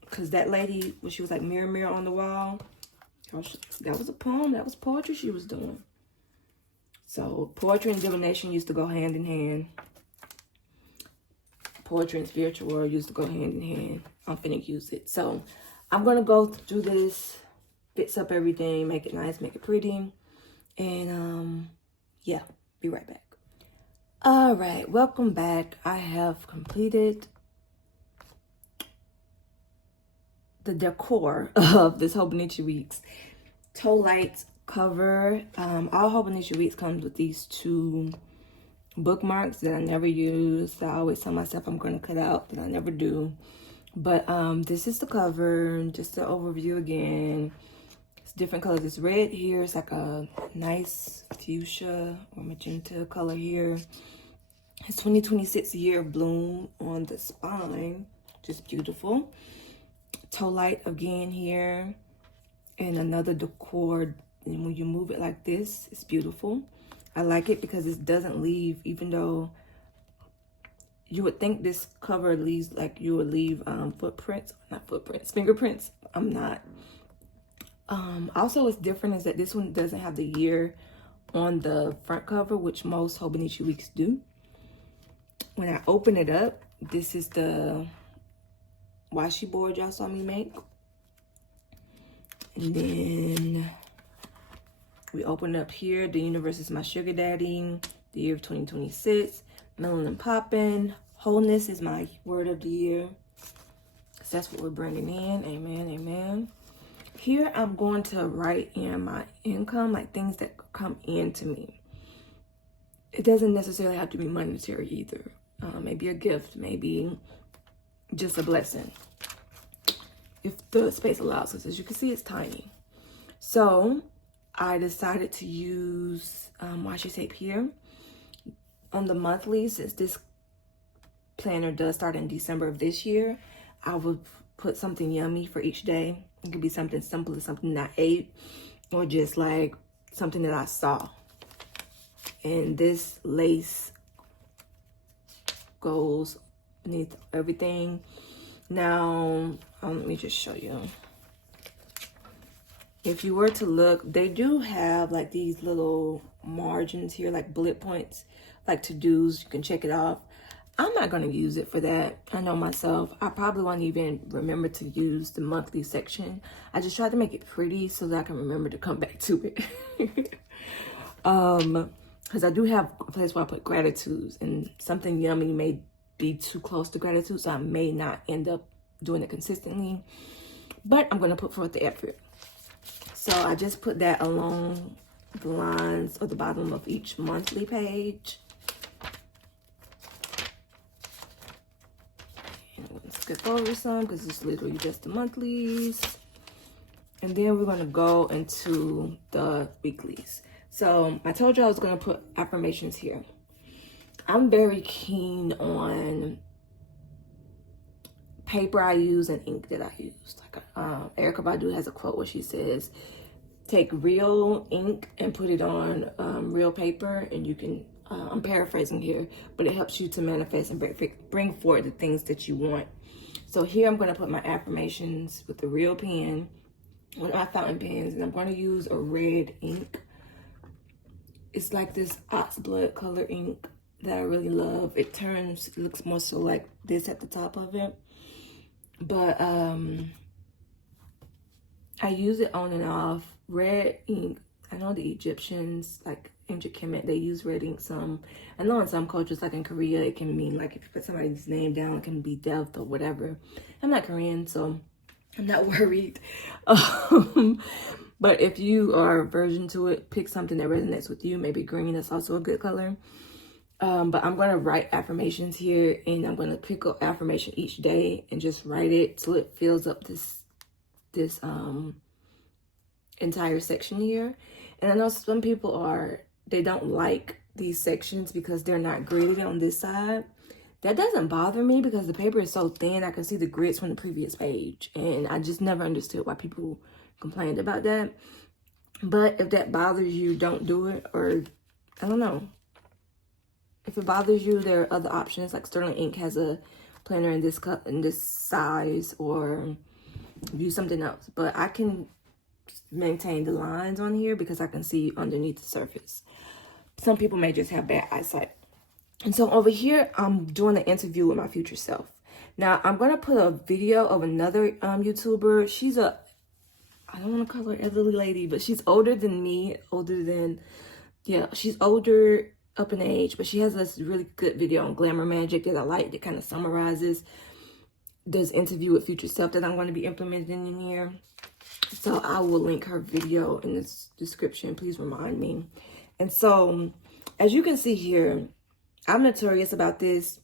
Because that lady, when she was like, mirror, mirror on the wall, that was a poem. That was poetry she was doing. So poetry and divination used to go hand in hand. Poetry and spiritual world used to go hand in hand. I'm finna use it. So I'm going to go through this, fix up everything, make it nice, make it pretty. And yeah, be right back. All right, welcome back. I have completed the decor of this Hobonichi Weeks toe light cover. All Hobonichi Weeks comes with these 2 bookmarks that I never use, that I always tell myself I'm going to cut out, that I never do. But this is the cover, just an overview again. It's different colors. It's red here. It's like a nice fuchsia or magenta color here. It's 2026 year of bloom on the spine, just beautiful. Toe light again here, and another decor. And when you move it like this, it's beautiful. I like it because it doesn't leave, even though you would think this cover leaves like you would leave fingerprints. I'm not. Also, what's different is that this one doesn't have the year on the front cover, which most Hobonichi Weeks do. When I open it up, this is the washi board y'all saw me make. And then we open up here. The universe is my sugar daddy. The year of 2026. Melanin poppin'. Wholeness is my word of the year. So that's what we're bringing in. Amen, amen. Here I'm going to write in my income, like things that come into me. It doesn't necessarily have to be monetary either. Maybe a gift, maybe just a blessing, if the space allows, because as you can see, it's tiny. So I decided to use washi tape here on the monthly. Since this planner does start in December of this year, I would put something yummy for each day. It could be something simple, something that I ate, or just like something that I saw. And this lace goes beneath everything. Now, let me just show you. If you were to look, they do have like these little margins here, like bullet points, like to-dos. You can check it off. I'm not going to use it for that. I know myself. I probably won't even remember to use the monthly section. I just tried to make it pretty so that I can remember to come back to it. Because I do have a place where I put gratitudes, and something yummy may be too close to gratitude, so I may not end up doing it consistently. But I'm going to put forth the effort. So I just put that along the lines of the bottom of each monthly page. And I'm going to skip over some because it's literally just the monthlies. And then we're going to go into the weeklies. So I told you I was going to put affirmations here. I'm very keen on paper I use and ink that I use. Like Erykah Badu has a quote where she says, take real ink and put it on real paper, and you can, I'm paraphrasing here, but it helps you to manifest and bring forward the things that you want. So here I'm going to put my affirmations with the real pen, one of my fountain pens, and I'm going to use a red ink. It's like this oxblood color ink that I really love. It looks more so like this at the top of it. But I use it on and off. Red ink, I know the Egyptians, like ancient Kemet, they use red ink some. I know in some cultures, like in Korea, it can mean like if you put somebody's name down, it can be death or whatever. I'm not Korean, so I'm not worried. But if you are aversion to it, pick something that resonates with you. Maybe green is also a good color. But I'm going to write affirmations here, and I'm going to pick up affirmation each day and just write it till it fills up this entire section here. And I know some people they don't like these sections because they're not gridded on this side. That doesn't bother me because the paper is so thin, I can see the grits from the previous page. And I just never understood why people complained about that. But if that bothers you, don't do it. Or, I don't know. If it bothers you, there are other options. Like Sterling Ink has a planner in this cut, in this size, or use something else. But I can maintain the lines on here because I can see underneath the surface. Some people may just have bad eyesight. And so over here, I'm doing an interview with my future self. Now, I'm going to put a video of another YouTuber. She's I don't want to call her elderly lady, but she's older than me, she's older up in age, but she has this really good video on glamour magic that I like, that kind of summarizes this interview with future self that I'm going to be implementing in here. So I will link her video in the description. Please remind me. And so, as you can see here, I'm notorious about this.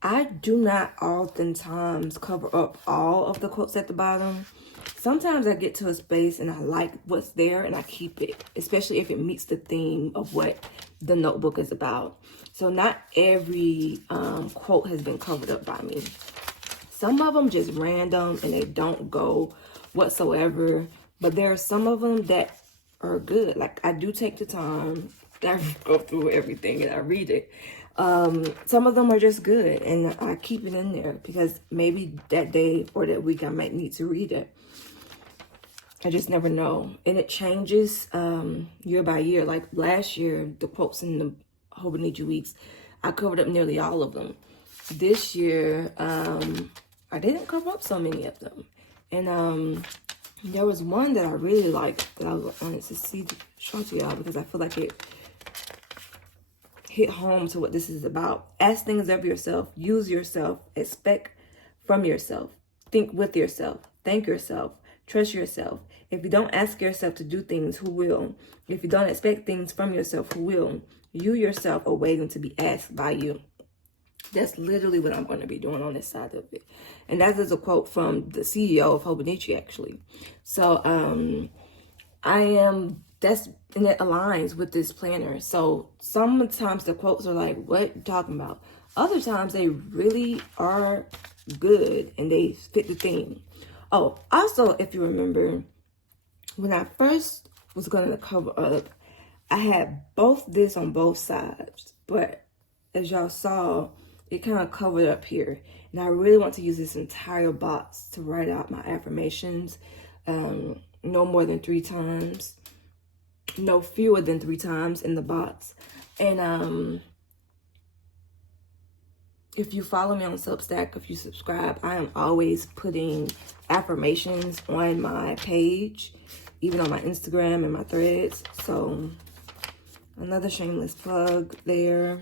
I do not oftentimes cover up all of the quotes at the bottom. Sometimes I get to a space and I like what's there and I keep it, especially if it meets the theme of what the notebook is about. So not every quote has been covered up by me. Some of them just random and they don't go whatsoever, but there are some of them that are good. Like, I do take the time, I go through everything and I read it. Some of them are just good and I keep it in there because maybe that day or that week I might need to read it. I just never know. And it changes year by year. Like last year, the quotes in the Hobonichi weeks, I covered up nearly all of them. This year, I didn't cover up so many of them. And there was one that I really liked that I wanted to show to y'all because I feel like it hit home to what this is about. Ask things of yourself, use yourself, expect from yourself, think with yourself, thank yourself, trust yourself. If you don't ask yourself to do things, who will? If you don't expect things from yourself, who will? You yourself are waiting to be asked by you. That's literally what I'm going to be doing on this side of it. And that is a quote from the CEO of Hobonichi, actually. So and it aligns with this planner. So sometimes the quotes are like, what you talking about? Other times they really are good and they fit the theme. Oh, also, if you remember, when I first was going to cover up, I had this on both sides. But as y'all saw, it kind of covered up here. And I really want to use this entire box to write out my affirmations. No more than 3 times. No fewer than 3 times in the box. And if you follow me on Substack, if you subscribe, I am always putting affirmations on my page, even on my Instagram and my threads. So another shameless plug there.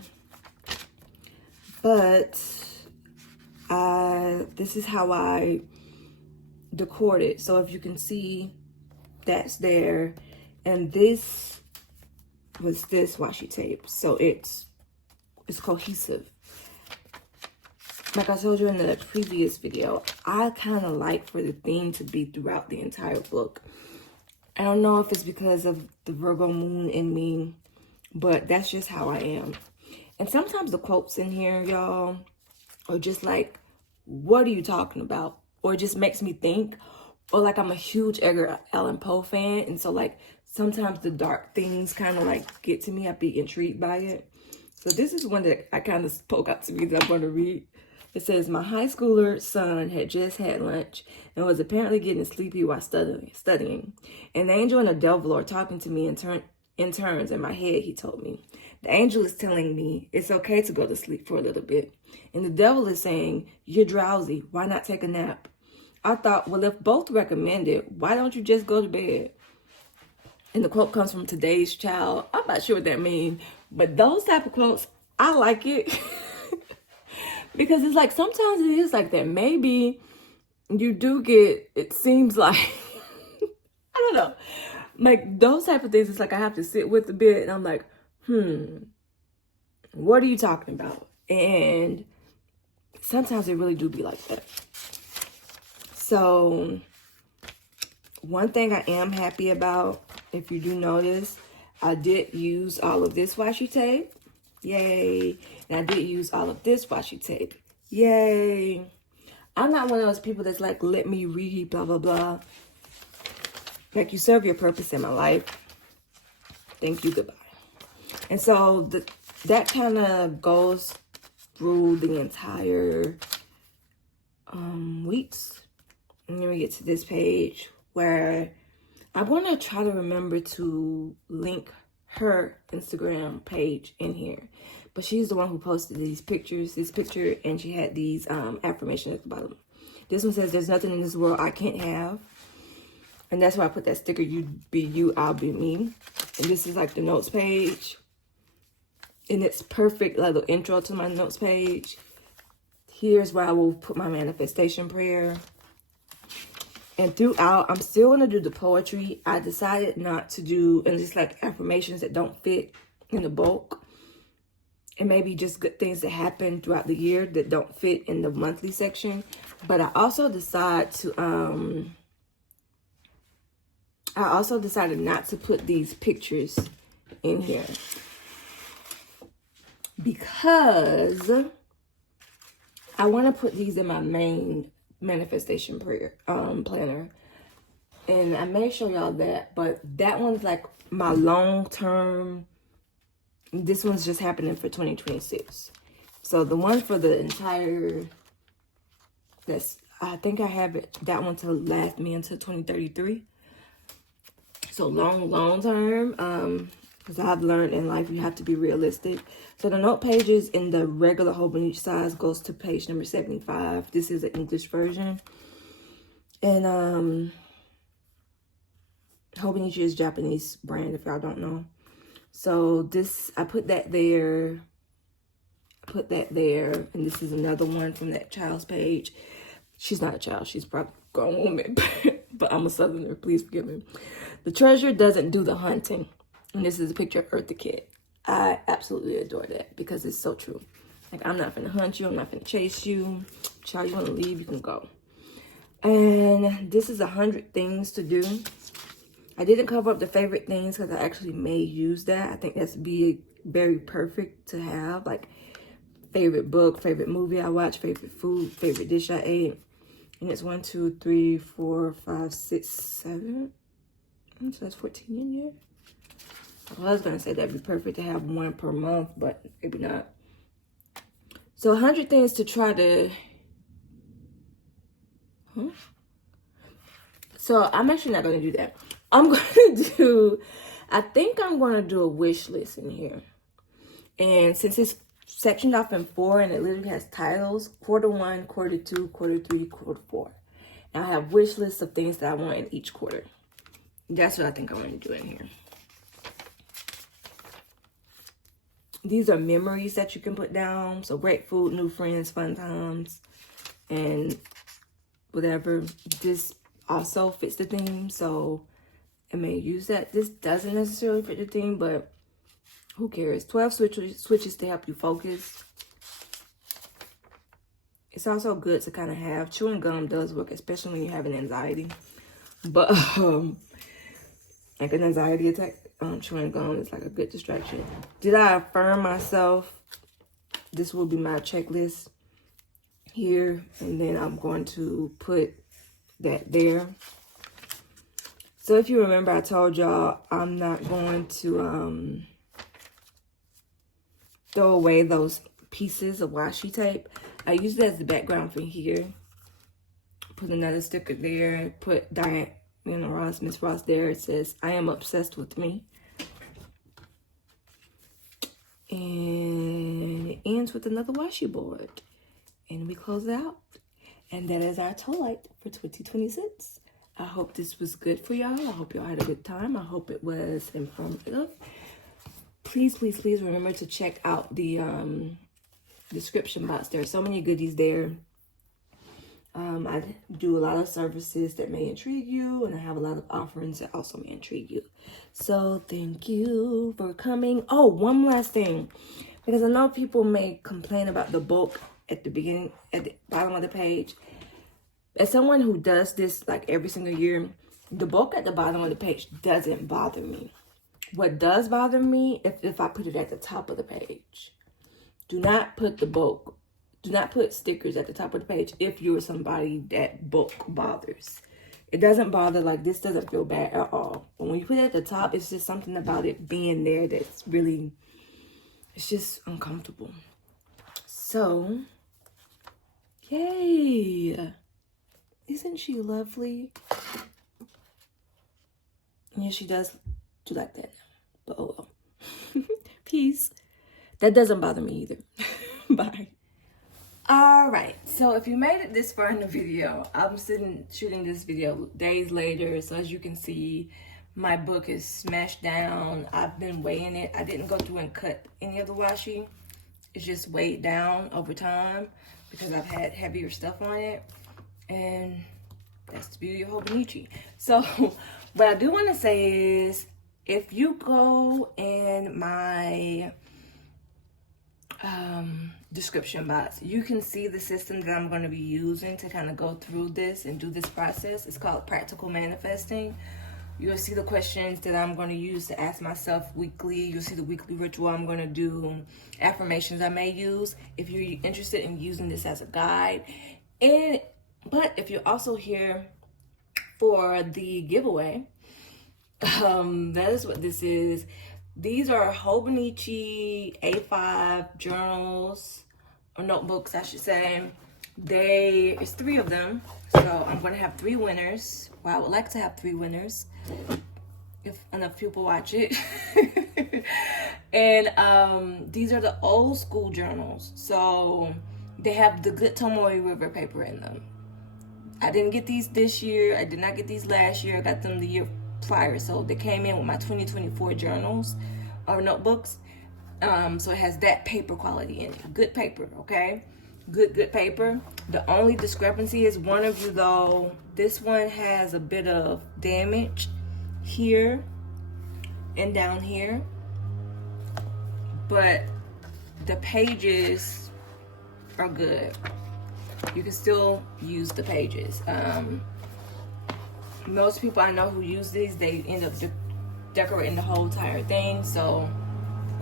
But this is how I decored it. So if you can see, that's there. And this was this washi tape. So it's cohesive. Like I told you in the previous video, I kind of like for the theme to be throughout the entire book. I don't know if it's because of the Virgo moon in me, but that's just how I am. And sometimes the quotes in here, y'all, are just like, what are you talking about? Or it just makes me think. Or like, I'm a huge Edgar Allan Poe fan. And so like, sometimes the dark things kind of like get to me. I'd be intrigued by it. So this is one that I kind of spoke out to me that I'm going to read. It says, my high schooler son had just had lunch and was apparently getting sleepy while studying. An angel and a devil are talking to me in turns in my head, he told me. The angel is telling me it's okay to go to sleep for a little bit. And the devil is saying, you're drowsy. Why not take a nap? I thought, well, if both recommend it, why don't you just go to bed? And the quote comes from Today's Child. I'm not sure what that means, but those type of quotes, I like it. Because it's like, sometimes it is like that. Maybe you do get, it seems like, I don't know. Like those type of things, it's like I have to sit with a bit and I'm like, what are you talking about? And sometimes it really do be like that. So One thing I am happy about, if you do notice, I did use all of this washi tape. Yay. And I did use all of this washi tape. Yay. I'm not one of those people that's like, let me read, blah, blah, blah. Like, you serve your purpose in my life. Thank you, goodbye. And so that kind of goes through the entire weeks. And then we get to this page where I want to try to remember to link her Instagram page in here. But she's the one who posted these pictures, this picture, and she had these affirmations at the bottom. This one says, there's nothing in this world I can't have. And that's why I put that sticker, you be you, I'll be me. And this is like the notes page. And it's perfect, like the intro to my notes page. Here's where I will put my manifestation prayer. And throughout, I'm still going to do the poetry. I decided not to do, and just like affirmations that don't fit in the bulk. And maybe just good things that happen throughout the year that don't fit in the monthly section. But I also decided not to put these pictures in here. Because I want to put these in my main manifestation prayer planner. And I may show y'all that, but that one's like my long-term. This one's just happening for 2026. So the one for the entire, I think I have that one to last me until 2033. So long term, because I've learned in life you have to be realistic. So the note pages in the regular Hobonichi size goes to page number 75. This is an English version. And Hobonichi is a Japanese brand, if y'all don't know. So this, I put that there. And this is another one from that child's page. She's not a child. She's probably a grown woman. But I'm a Southerner. Please forgive me. The treasure doesn't do the hunting. And this is a picture of Eartha Kitt. I absolutely adore that because it's so true. Like, I'm not finna hunt you. I'm not finna chase you. Child, you want to leave, you can go. And this is 100 things to do. I didn't cover up the favorite things because I actually may use that. I think that's be very perfect to have. Like, favorite book, favorite movie I watched, favorite food, favorite dish I ate. And it's 1, 2, 3, 4, 5, 6, 7. So that's 14 in here. Well, I was going to say that'd be perfect to have one per month, but maybe not. So 100 things to try to... So I'm actually not going to do that. I'm going to do... I think I'm going to do a wish list in here. And since it's sectioned off in 4 and it literally has titles, quarter 1, quarter 2, quarter 3, quarter 4. And I have wish lists of things that I want in each quarter. That's what I think I want to do in here. These are memories that you can put down. So great food, new friends, fun times, and whatever. This also fits the theme, so I may use that. This doesn't necessarily fit the theme, but who cares? 12 switches to help you focus. It's also good to kind of have. Chewing gum does work, especially when you're having anxiety. But like an anxiety attack, chewing gum is like a good distraction. Did I affirm myself? This will be my checklist here. And then I'm going to put that there. So if you remember, I told y'all I'm not going to throw away those pieces of washi tape. I use it as the background for here. Put another sticker there. Put Diane, Miss Ross there. It says, I am obsessed with me. And it ends with another washi board. And we close it out. And that is our toy light for 2026. I hope this was good for y'all. I hope y'all had a good time. I hope it was informative. Please, please, please remember to check out the description box. There are so many goodies there. I do a lot of services that may intrigue you, and I have a lot of offerings that also may intrigue you. So thank you for coming. Oh, one last thing, because I know people may complain about the bulk at the beginning, at the bottom of the page. As someone who does this like every single year, The bulk at the bottom of the page doesn't bother me. What does bother me if I put it at the top of the page. Do not put the bulk. Do not put stickers at the top of the page if you're somebody that bulk bothers. It doesn't bother, like this doesn't feel bad at all. But when you put it at the top, it's just something about it being there that's really, it's just uncomfortable. So, yay. Isn't she lovely? Yeah, she does do like that now. But oh well. Peace. That doesn't bother me either. Bye. Alright, so if you made it this far in the video, I'm shooting this video days later. So as you can see, my book is smashed down. I've been weighing it. I didn't go through and cut any of the washi. It's just weighed down over time because I've had heavier stuff on it. And that's the beauty of Hobonichi. So what I do want to say is, if you go in my description box, you can see the system that I'm going to be using to kind of go through this and do this process. It's called Practical Manifesting. You'll see the questions that I'm going to use to ask myself weekly. You'll see the weekly ritual I'm going to do, affirmations I may use if you're interested in using this as a guide. But if you're also here for the giveaway, that is what this is. These are Hobonichi A5 journals, or notebooks, I should say. It's 3 of them. So I'm going to have 3 winners. Well, I would like to have 3 winners if enough people watch it. And these are the old school journals. So they have the good Tomoe River paper in them. I didn't get these this year. I did not get these last year. I got them the year prior. So they came in with my 2024 journals or notebooks. So it has that paper quality in it. Good paper, okay? Good paper. The only discrepancy is one of you though, this one has a bit of damage here and down here. But the pages are good. You can still use the pages. Most people I know who use these, they end up decorating the whole entire thing. So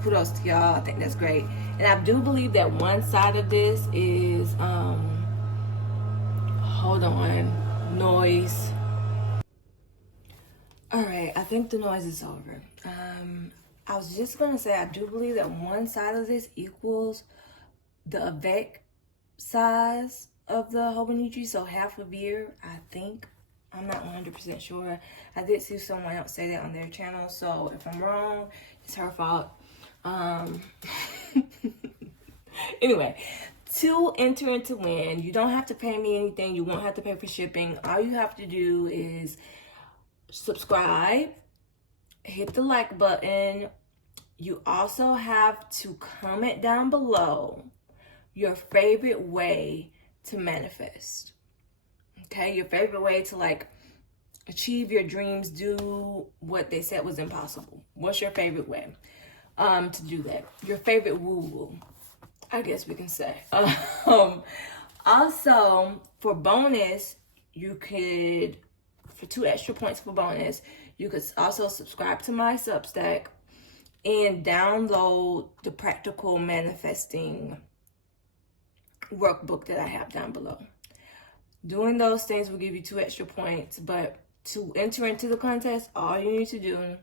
kudos to y'all. I think that's great. And I do believe that one side of this is hold on, noise. All right, I think the noise is over. I was just gonna say, I do believe that one side of this equals the Avec size of the Hobonichi, so half a veer, I think. I'm not 100% sure. I did see someone else say that on their channel, so if I'm wrong, it's her fault. Anyway, to enter and to win, you don't have to pay me anything. You won't have to pay for shipping. All you have to do is subscribe, hit the like button. You also have to comment down below your favorite way to manifest. Okay, your favorite way to like achieve your dreams, do what they said was impossible. What's your favorite way to do that? Your favorite woo-woo, I guess we can say. Also, for bonus, you could, for 2 extra points for bonus, you could also subscribe to my Substack and download the Practical Manifesting workbook that I have down below. Doing those things will give you 2 extra points, but to enter into the contest, all you need to do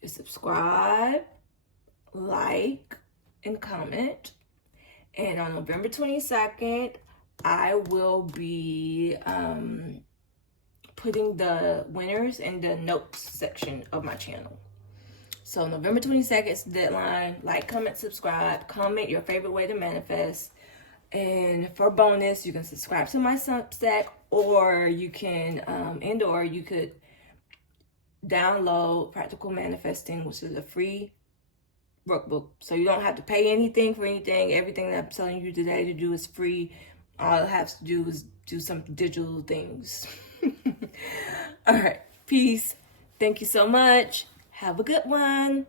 is subscribe, like, and comment. And on November 22nd, I will be putting the winners in the notes section of my channel. So November 22nd is the deadline. Like, comment, subscribe, comment your favorite way to manifest. And for bonus, you can subscribe to my Substack, or you can, or you could download Practical Manifesting, which is a free workbook. So you don't have to pay anything for anything. Everything that I'm telling you today to do is free. All I have to do is do some digital things. All right. Peace. Thank you so much. Have a good one.